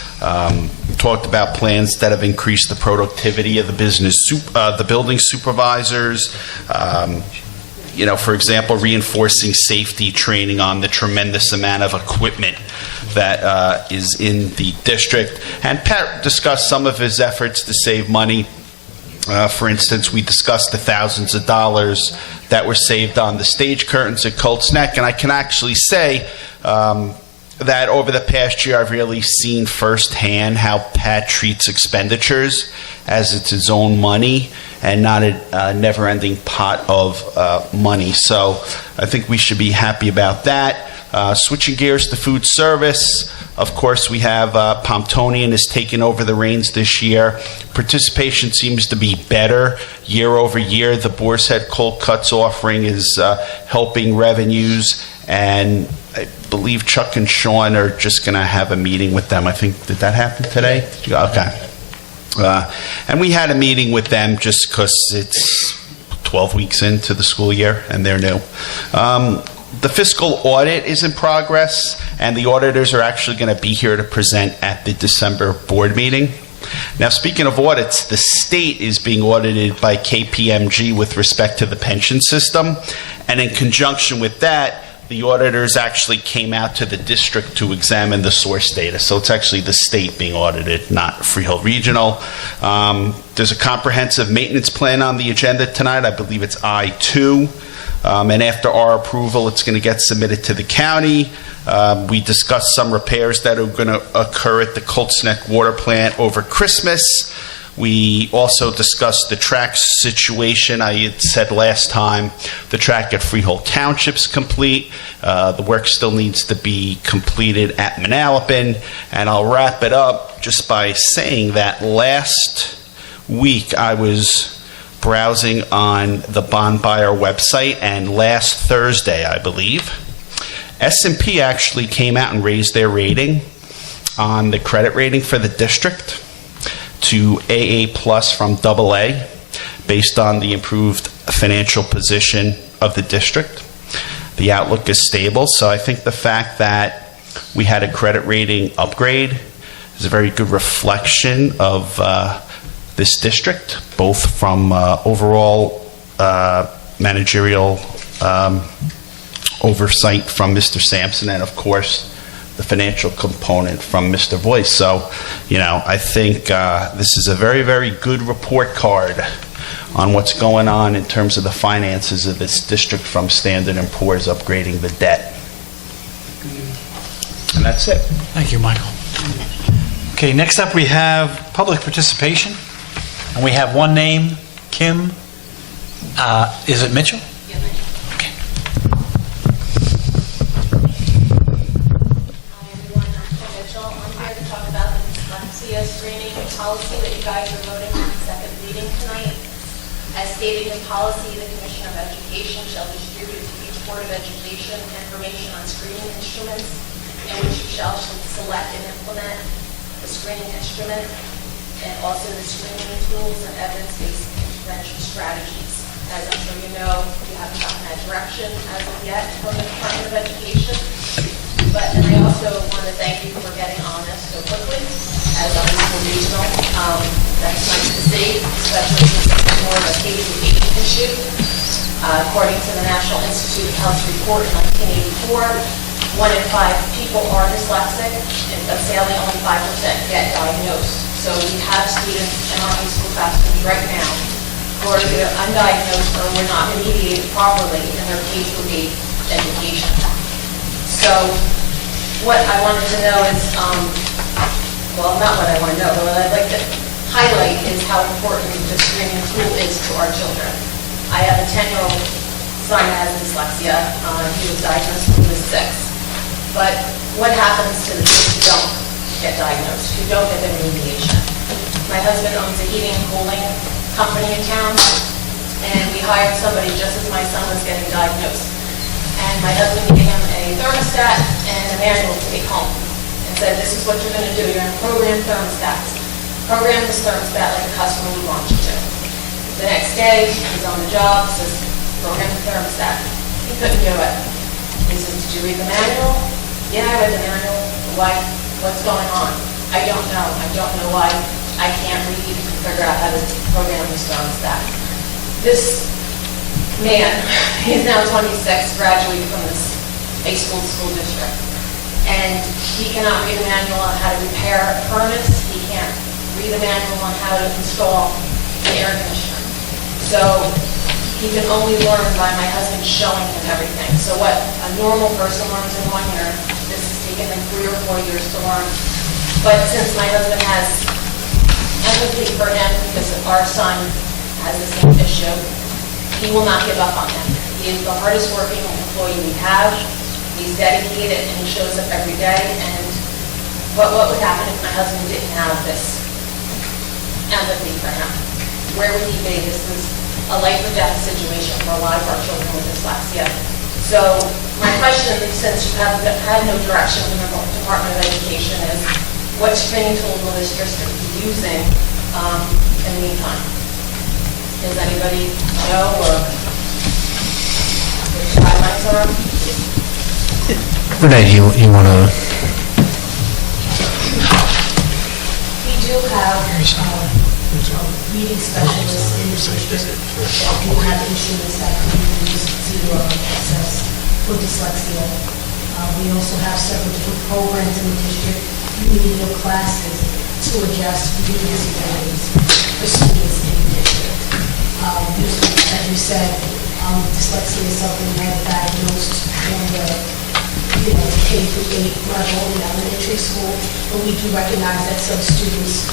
Talked about plans that have increased the productivity of the building supervisors. For example, reinforcing safety training on the tremendous amount of equipment that is in the district. And Pat discussed some of his efforts to save money. For instance, we discussed the thousands of dollars that were saved on the stage curtains at Colts Neck. And I can actually say that over the past year, I've really seen firsthand how Pat treats expenditures as it's his own money and not a never-ending pot of money. So I think we should be happy about that. Switching gears to food service, of course, we have Pomptonian has taken over the reins this year. Participation seems to be better year over year. The Boar's Head Cold Cuts offering is helping revenues, and I believe Chuck and Sean are just going to have a meeting with them. I think, did that happen today? Okay. And we had a meeting with them just because it's 12 weeks into the school year and they're new. The fiscal audit is in progress, and the auditors are actually going to be here to present at the December board meeting. Now, speaking of audits, the state is being audited by KPMG with respect to the pension system, and in conjunction with that, the auditors actually came out to the district to examine the source data. So it's actually the state being audited, not Freehold Regional. There's a comprehensive maintenance plan on the agenda tonight. I believe it's I-2. And after our approval, it's going to get submitted to the county. We discussed some repairs that are going to occur at the Colts Neck Water Plant over Christmas. We also discussed the track situation. I had said last time the track at Freehold Township's complete. The work still needs to be completed at Manalapan. And I'll wrap it up just by saying that last week I was browsing on the bond buyer website, and last Thursday, I believe, S&P actually came out and raised their rating on the credit rating for the district to AA plus from AA, based on the improved financial position of the district. The outlook is stable, so I think the fact that we had a credit rating upgrade is a very good reflection of this district, both from overall managerial oversight from Mr. Sampson, and of course the financial component from Mr. Voice. So, I think this is a very, very good report card on what's going on in terms of the finances of this district from Standard & Poor's upgrading the debt. And that's it. Thank you, Michael. Okay, next up we have public participation. And we have one name, Kim. Is it Mitchell? Yeah, Mitchell. Okay. Hi, everyone. I'm Kim Mitchell. I'm here to talk about the dyslexia screening policy that you guys are voting on second reading tonight. As stated in policy, the Commission of Education shall distribute to each Board of Education information on screening instruments, in which you shall select and implement the screening instrument, and also the screening tools and evidence-based intervention strategies. As I'm sure you know, you haven't gotten that direction as of yet from the Department of Education. And I also want to thank you for getting on this so quickly as a high school regional. That's nice to see, especially since it's more of a K-8 issue. According to the National Institute of Health's report in 1984, 1 in 5 people are dyslexic, but sadly only 5% get diagnosed. So we have students in our high school classrooms right now who are either undiagnosed or were not remediated properly in their K-8 education. So what I wanted to know is, not what I want to know, but what I'd like to highlight is how important the screening tool is to our children. I have a 10-year-old son that has dyslexia. He was diagnosed when he was 6. But what happens to the kids who don't get diagnosed, who don't get the remediation? My husband owns a heating and cooling company in town, and we hired somebody just as my son was getting diagnosed. And my husband gave him a thermostat and a manual to take home and said, this is what you're going to do. You're going to program thermostats. Program this thermostat like a customer would want you to. The next day, he's on the job, says, program the thermostat. He couldn't do it. He says, did you read the manual? Yeah, I read the manual. Why? What's going on? I don't know. I don't know why I can't read and figure out how to program this thermostat. This man, he's now 26, graduated from this high school district. And he cannot read a manual on how to repair a furnace. He can't read a manual on how to install an air conditioner. So he can only learn by my husband showing him everything. So what a normal person learns in 1 year, this has taken him 3 or 4 years to learn. But since my husband has empathy for him, because our son has the same issue, he will not give up on him. He is the hardest working employee we have. He's dedicated and he shows up every day. And what would happen if my husband didn't have this empathy for him? Where would he be? This is a life or death situation for a lot of our children with dyslexia. So my question, since you have had no direction from the Department of Education, is what screening tools will this district be using in the meantime? Does anybody know or which guidelines are? Renee, you want to? We do have reading specialists in the district that do have instruments that can be used to assess for dyslexia. We also have several different programs in the district, remedial classes to adjust reading disabilities for students in the district. As you said, dyslexia is something that's diagnosed when the K through 8 level in elementary school, but we do recognize that some students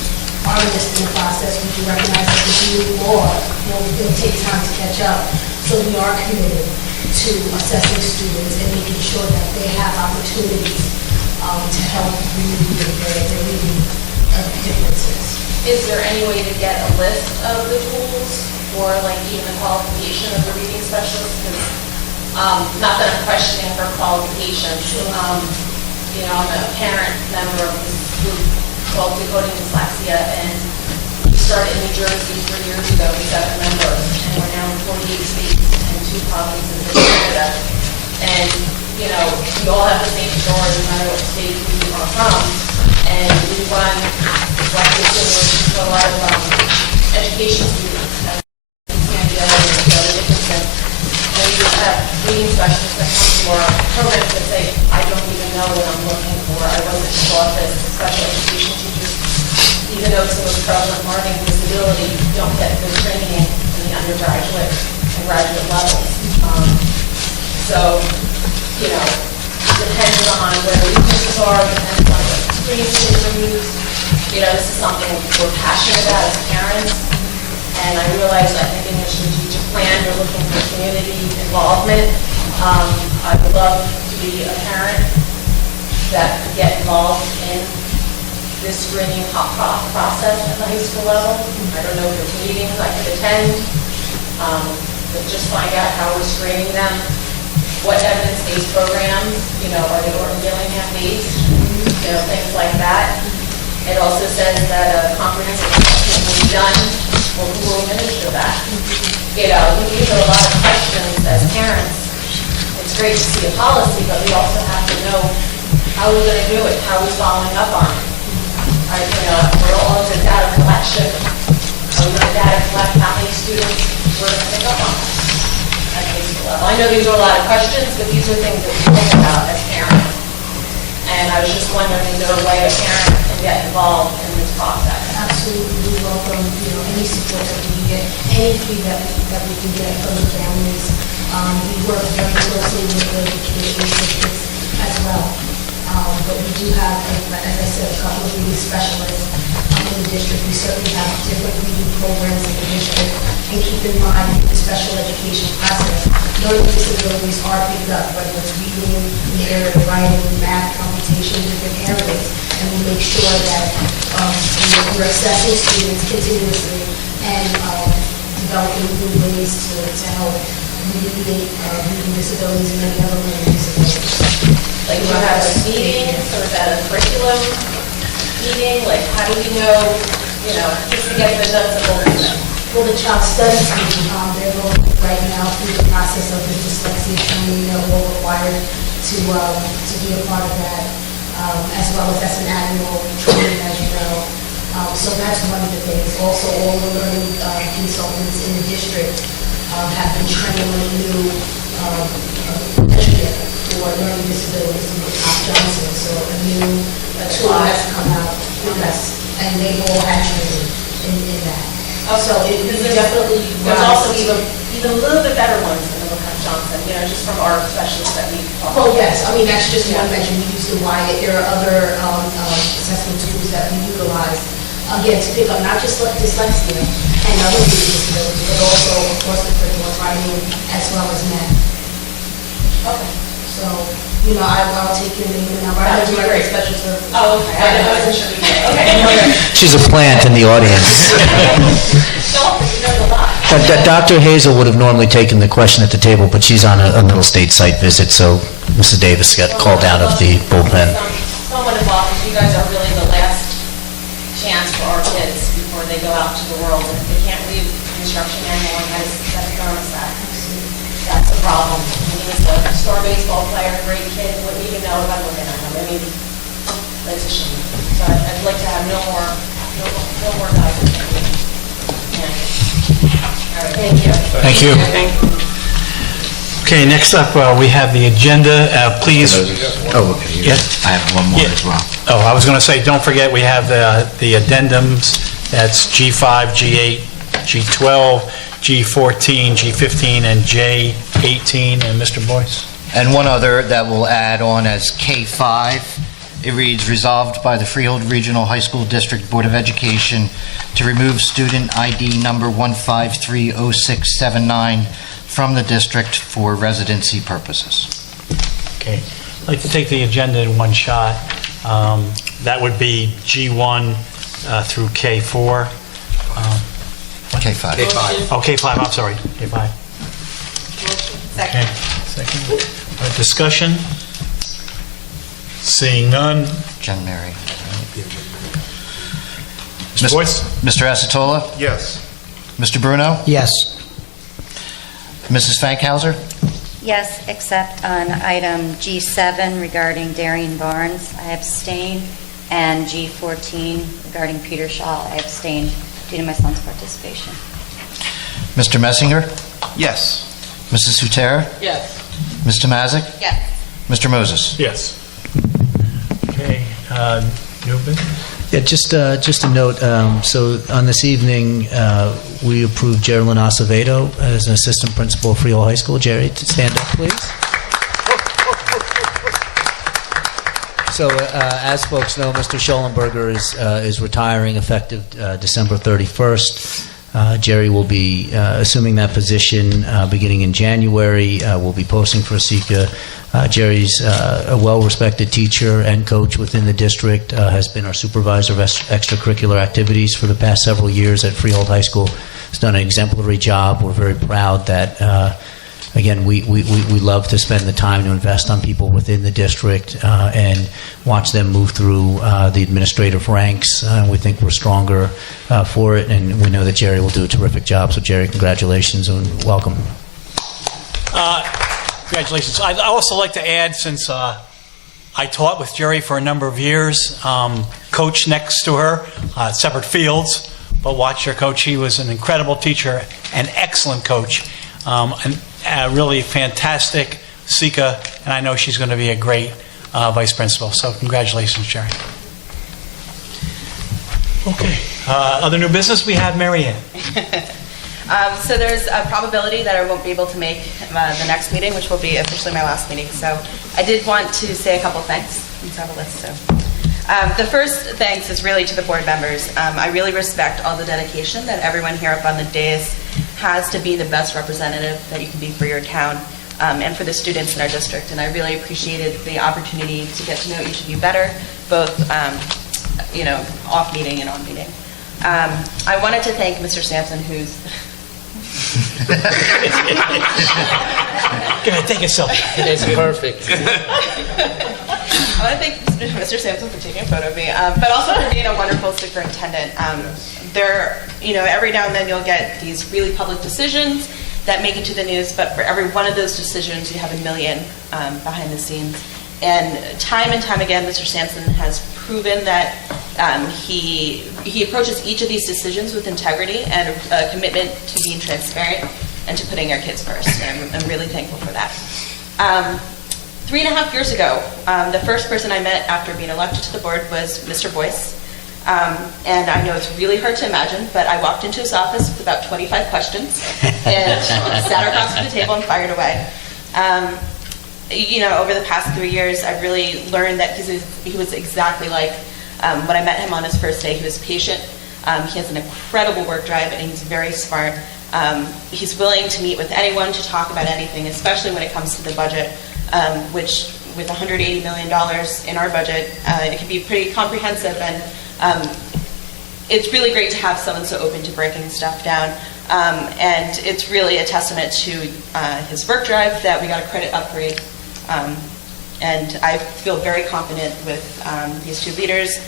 are missed in the process. We do recognize that the new law, will take time to catch up. So we are committed to assessing students and making sure that they have opportunities to help remediate their reading differences. Is there any way to get a list of the tools or like even the qualification of the reading specialist? Because not that I'm questioning her qualifications. I'm a parent member of this group called Decoding Dyslexia, and we started in New Jersey 3 years ago with 7 members, and we're now in 48 states and 2 provinces in Canada. And, we all have the same story no matter what state we are from. And we run dyslexia simulations for a lot of education students at San Diego and the other different. And we just have reading specialists that come to our programs that say, I don't even know what I'm looking for. I wasn't taught this. Special education teachers, even though it's the most prevalent learning disability, don't get the training in the undergraduate and graduate levels. Depends on where the weaknesses are, depends on what experiences are used. This is something we're passionate about as parents. And I realize, I think in your strategic plan, you're looking for community involvement. I would love to be a parent that could get involved in this screening process at the high school level. I don't know if there's meetings I could attend, but just find out how we're screening them. What evidence-based programs, are they Orton Gillingham based? Things like that. It also says that a comprehensive assessment will be done. Well, who will administer that? These are a lot of questions as parents. It's great to see a policy, but we also have to know how we're going to do it, how we're following up on it. We're all into data collection. Are we going to data collect how many students we're going to pick up on at high school level? I know these are a lot of questions, but these are things that we think about as parents. And I was just wondering, is there a way a parent can get involved in this process? Absolutely, we welcome any support that we can get, any feedback that we can get from the families. We work very closely with the community assistants as well. But we do have, as I said, a couple of reading specialists in the district. We certainly have different reading programs in the district. And keep in mind, the special education process, learning disabilities are picked up, whether it's reading in the area of writing, math, computation, different areas. And we make sure that we're assessing students continuously and developing new ways to help alleviate reading disabilities and many other learning disabilities. Like, do you have a meeting, or is that a curriculum meeting? Like, how do we know, just to get the nuts and bolts of it? Well, the child studies team, they're going right now through the process of the dyslexia training. They're all required to be a part of that, as well as that's an annual training, as you know. So that's one of the things. Also, all the learning consultants in the district have been trained on a new initiative for learning disabilities with Top Johnson. So a new tool has come out with us, and they all had training in that. So it definitely there's also even a little bit better ones than the Top Johnson, just from our specialists that we talk Well, yes, that's just one measure. We use the Wyatt. There are other assessment tools that we utilize, again, to pick up not just dyslexia and other reading disabilities, but also, of course, the curriculum writing as well as math. Okay. So, I'll take your name and number. I do a special service. Oh, okay. I wasn't sure you did. Okay. She's a plant in the audience. Dr. Hazel would have normally taken the question at the table, but she's on a little state site visit, so Mrs. Davis got called out of the bullpen. Someone involved, you guys are really the last chance for our kids before they go out to the world. And if they can't read the instruction manual and has a thermostat, that's a problem. He was a star baseball player, great kid, wouldn't even know if I'm looking at him. That's a shame. So I'd like to have no more guys. All right, thank you. Thank you. Okay, next up, we have the agenda. Please. Oh, okay. Yes? I have one more as well. Oh, I was going to say, don't forget, we have the addendums. That's G5, G8, G12, G14, G15, and J18. And Mr. Boyce? and one other that will add on as K5. It reads, resolved by the Freehold Regional High School District Board of Education to remove student ID number 1530679 from the district for residency purposes. Okay. I'd like to take the agenda in one shot. That would be G1 through K4. K5. Oh, K5, I'm sorry. K5. Second. Okay. Second. All right, discussion? Seeing none. Jen Mary. Mr. Boyce? Mr. Asatola? Yes. Mr. Bruno? Yes. Mrs. Fankhauser? Yes, except on item G7 regarding Darian Barnes, I abstain, and G14 regarding Peter Shaw, I abstain due to my son's participation. Mr. Messinger? Yes. Mrs. Sutera? Yes. Mr. Mazick? Yes. Mr. Moses? Yes. Okay. New business? Yeah, just a note. So on this evening, we approved Geraldine Acevedo as an assistant principal of Freehold High School. Jerry, stand up, please. So as folks know, Mr. Schollenberger is retiring effective December 31st. Jerry will be assuming that position beginning in January. We'll be posting for a SECA. Jerry's a well-respected teacher and coach within the district, has been our supervisor of extracurricular activities for the past several years at Freehold High School. Has done an exemplary job. We're very proud that, again, we love to spend the time to invest on people within the district and watch them move through the administrative ranks. We think we're stronger for it, and we know that Jerry will do a terrific job. So, Jerry, congratulations and welcome. Congratulations. I'd also like to add, since I taught with Jerry for a number of years, coach next to her, separate fields, but watched her coach. He was an incredible teacher, an excellent coach, and really fantastic SECA, and I know she's going to be a great vice principal. So congratulations, Jerry. Okay. Other new business, we have Mary Ann. So there's a probability that I won't be able to make the next meeting, which will be officially my last meeting. So I did want to say a couple thanks. Let's have a list. So the first thanks is really to the board members. I really respect all the dedication that everyone here up on the dais has to be the best representative that you can be for your town and for the students in our district. And I really appreciated the opportunity to get to know each of you better, both off meeting and on meeting. I wanted to thank Mr. Sampson, who's Go ahead, take a selfie. It's perfect. I want to thank Mr. Sampson for taking a photo of me, but also for being a wonderful superintendent. Every now and then you'll get these really public decisions that make it to the news, but for every one of those decisions, you have a million behind the scenes. And time again, Mr. Sampson has proven that he approaches each of these decisions with integrity and a commitment to being transparent and to putting our kids first. And I'm really thankful for that. 3.5 years ago, the first person I met after being elected to the board was Mr. Boyce. And I know it's really hard to imagine, but I walked into his office with about 25 questions and sat across the table and fired away. Over the past 3 years, I've really learned that he was exactly like when I met him on his first day. He was patient. He has an incredible work drive, and he's very smart. He's willing to meet with anyone to talk about anything, especially when it comes to the budget, which with $180 million in our budget, it can be pretty comprehensive, and it's really great to have someone so open to breaking stuff down. And it's really a testament to his work drive that we got a credit upgrade. And I feel very confident with these two leaders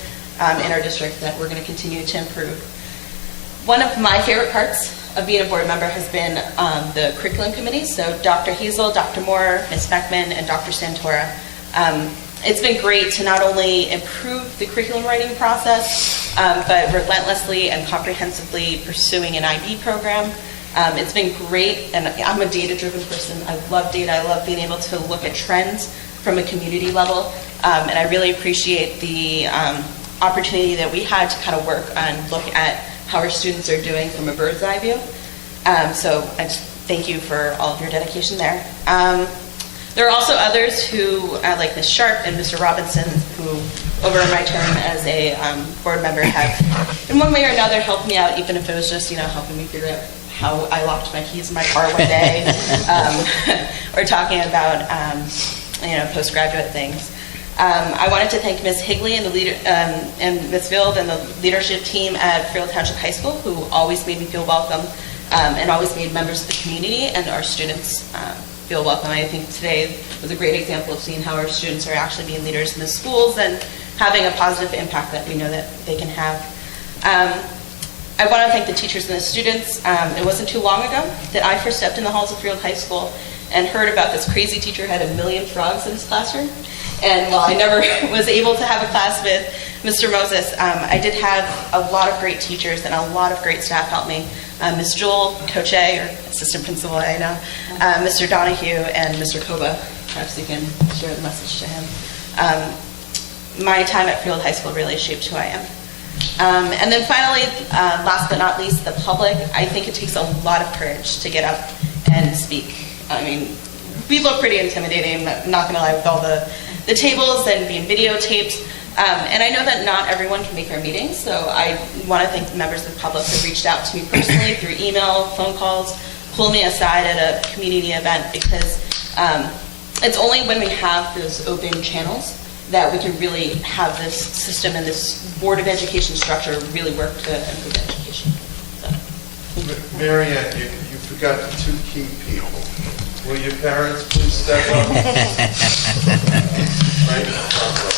in our district that we're going to continue to improve. One of my favorite parts of being a board member has been the curriculum committee. So Dr. Hazel, Dr. Moore, Ms. Beckman, and Dr. Santora. It's been great to not only improve the curriculum writing process, but relentlessly and comprehensively pursuing an IB program. It's been great, and I'm a data-driven person. I love data. I love being able to look at trends from a community level, and I really appreciate the opportunity that we had to kind of work on, look at how our students are doing from a bird's eye view. So I just thank you for all of your dedication there. There are also others who, like Ms. Sharp and Mr. Robinson, who over my term as a board member have, in one way or another, helped me out, even if it was just, helping me figure out how I locked my keys in my car one day, or talking about, postgraduate things. I wanted to thank Ms. Higley and and Ms. Vild and the leadership team at Freehold Township High School, who always made me feel welcome and always made members of the community and our students feel welcome. I think today was a great example of seeing how our students are actually being leaders in the schools and having a positive impact that we know that they can have. I want to thank the teachers and the students. It wasn't too long ago that I first stepped in the halls of Freehold High School and heard about this crazy teacher who had 1 million frogs in his classroom. And while I never was able to have a class with Mr. Moses, I did have a lot of great teachers and a lot of great staff help me. Ms. Jewell, Coach A, or Assistant Principal A now, Mr. Donahue, and Mr. Koba. Perhaps you can share the message to him. My time at Freehold High School really shaped who I am. And then finally, last but not least, the public. I think it takes a lot of courage to get up and speak. I mean, we look pretty intimidating, I'm not going to lie, with all the tables and being videotaped. And I know that not everyone can make our meetings, so I want to thank the members of the public who reached out to me personally through email, phone calls, pull me aside at a community event, because it's only when we have those open channels that we can really have this system and this Board of Education structure really work to improve education. So. Mary Ann, you forgot 2 key people. Will your parents please step up? Right in front of us.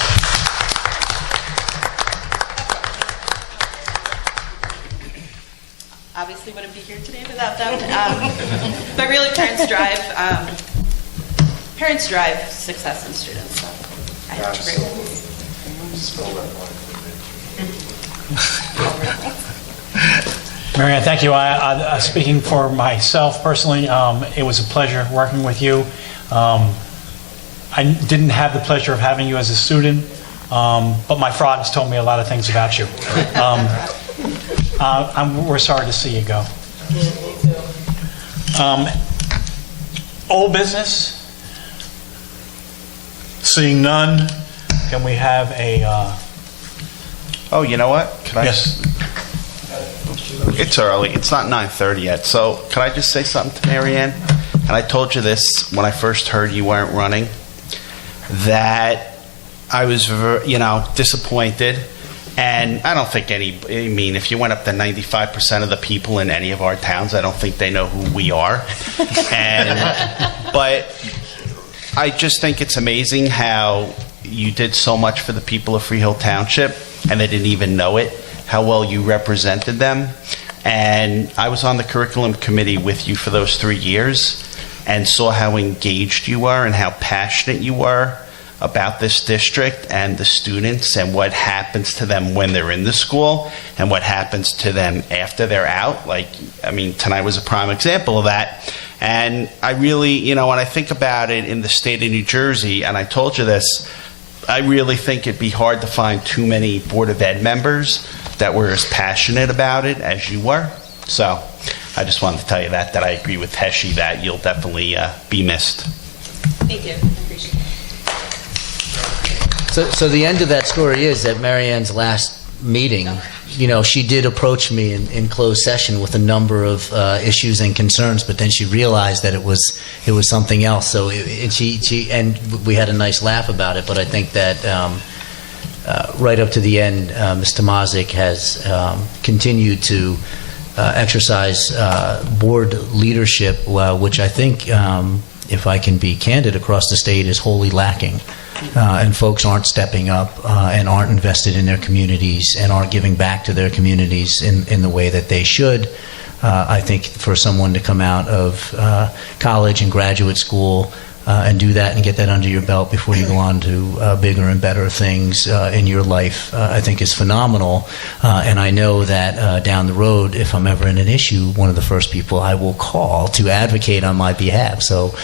Obviously wouldn't be here today without them. But really, parents drive success in students. So I have to agree with Spell that one for me. Marianne, thank you. Speaking for myself personally, it was a pleasure working with you. I didn't have the pleasure of having you as a student, but my frogs told me a lot of things about you. We're sorry to see you go. Old business? Seeing none, can we have a... Oh, you know what? Can I? Yes. It's early. It's not 9:30 yet. So can I just say something to Mary Ann? And I told you this when I first heard you weren't running, that I was, disappointed. And I don't think if you went up to 95% of the people in any of our towns, I don't think they know who we are. But I just think it's amazing how you did so much for the people of Freehold Township, and they didn't even know it, how well you represented them. And I was on the curriculum committee with you for those 3 years and saw how engaged you were and how passionate you were about this district and the students and what happens to them when they're in the school and what happens to them after they're out. Tonight was a prime example of that. And I really, when I think about it in the state of New Jersey, and I told you this, I really think it'd be hard to find too many Board of Ed members that were as passionate about it as you were. So I just wanted to tell you that I agree with Heshi that you'll definitely be missed. Thank you. I appreciate it. So the end of that story is that Marianne's last meeting, she did approach me in closed session with a number of issues and concerns, but then she realized that it was something else. So and we had a nice laugh about it. But I think that right up to the end, Ms. Tomazik has continued to exercise board leadership, which I think, if I can be candid, across the state is wholly lacking. And folks aren't stepping up and aren't invested in their communities and aren't giving back to their communities in the way that they should. I think for someone to come out of college and graduate school and do that and get that under your belt before you go on to bigger and better things in your life, I think is phenomenal. And I know that down the road, if I'm ever in an issue, one of the first people I will call to advocate on my behalf. So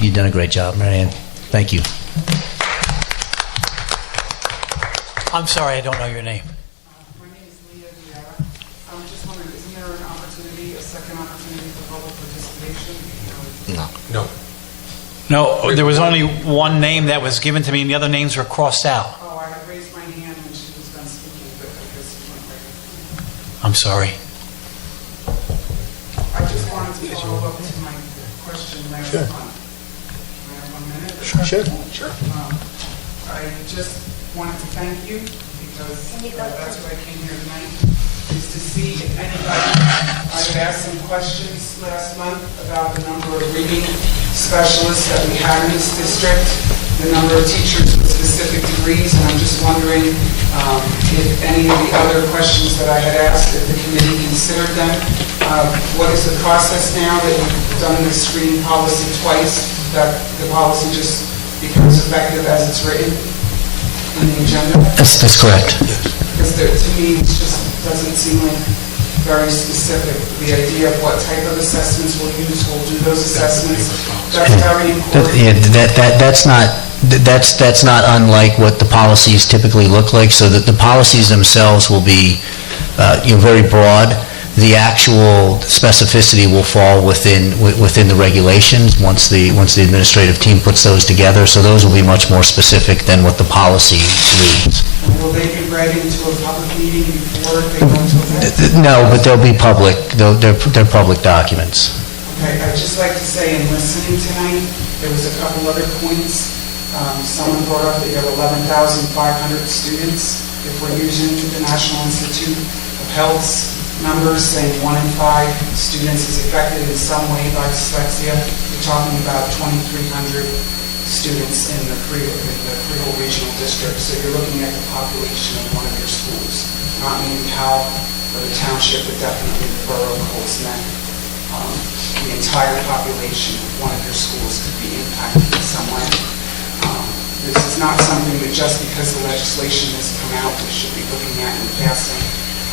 you've done a great job, Marianne. Thank you. I'm sorry, I don't know your name. My name is Leah Vieira. I'm just wondering, isn't there a second opportunity for public participation? No. No, there was only one name that was given to me, and the other names were crossed out. Oh, I had raised my hand when she was done speaking, but I guess it went right. I'm sorry. I just wanted to follow up to my question last month. Can I have 1 minute? Sure. I just wanted to thank you because that's why I came here tonight, is to see if anybody, I had asked some questions last month about the number of reading specialists that we have in this district, the number of teachers with specific degrees, and I'm just wondering if any of the other questions that I had asked, if the committee considered them. What is the process now that you've done this screening policy twice, that the policy just becomes effective as it's written in the agenda? That's correct. Because to me, it just doesn't seem like very specific. The idea of what type of assessments we'll use, we'll do those assessments. That's very important. That's not unlike what the policies typically look like, so that the policies themselves will be very broad. The actual specificity will fall within the regulations once the administrative team puts those together, so those will be much more specific than what the policy reads. Will they be read into a public meeting before they go into effect? No, but they'll be public. They're public documents. Okay, I'd just like to say in listening tonight, there was a couple other points. Someone brought up that you have 11,500 students. If we're using the National Institute of Health's numbers saying 1 in 5 students is affected in some way by dyslexia, you're talking about 2,300 students in the Freehold Regional District. So you're looking at the population of one of your schools, not maybe how or the township, but definitely the borough of Colts Neck. The entire population of one of your schools could be impacted in some way. This is not something that just because the legislation has come out, we should be looking at and passing.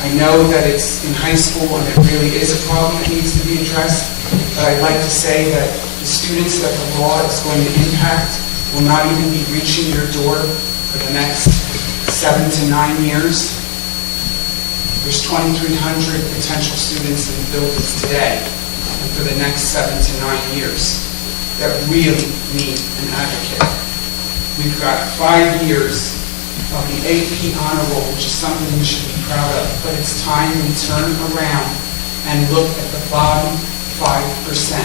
I know that it's in high school and it really is a problem that needs to be addressed, but I'd like to say that the students that the law is going to impact will not even be reaching your door for the next 7 to 9 years. There's 2,300 potential students in the buildings today, and for the next 7 to 9 years, that really need an advocate. We've got 5 years of the AP honor roll, which is something we should be proud of, but it's time we turn around and look at the bottom 5%,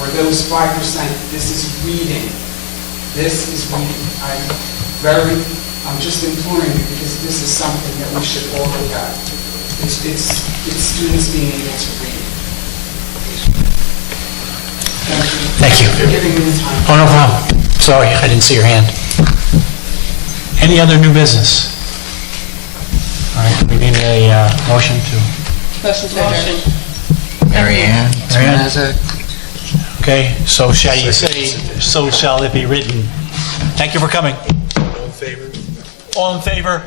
where those 5%, this is reading. This is reading. I'm just imploring you because this is something that we should all look at. It's students being able to read. Thank you. For giving me the time. Oh, no problem. Sorry, I didn't see your hand. Any other new business? All right, we need a motion to... Motion to adjourn. Mary Ann Tomazek. Okay, so shall you say, so shall it be written. Thank you for coming. All in favor? All in favor?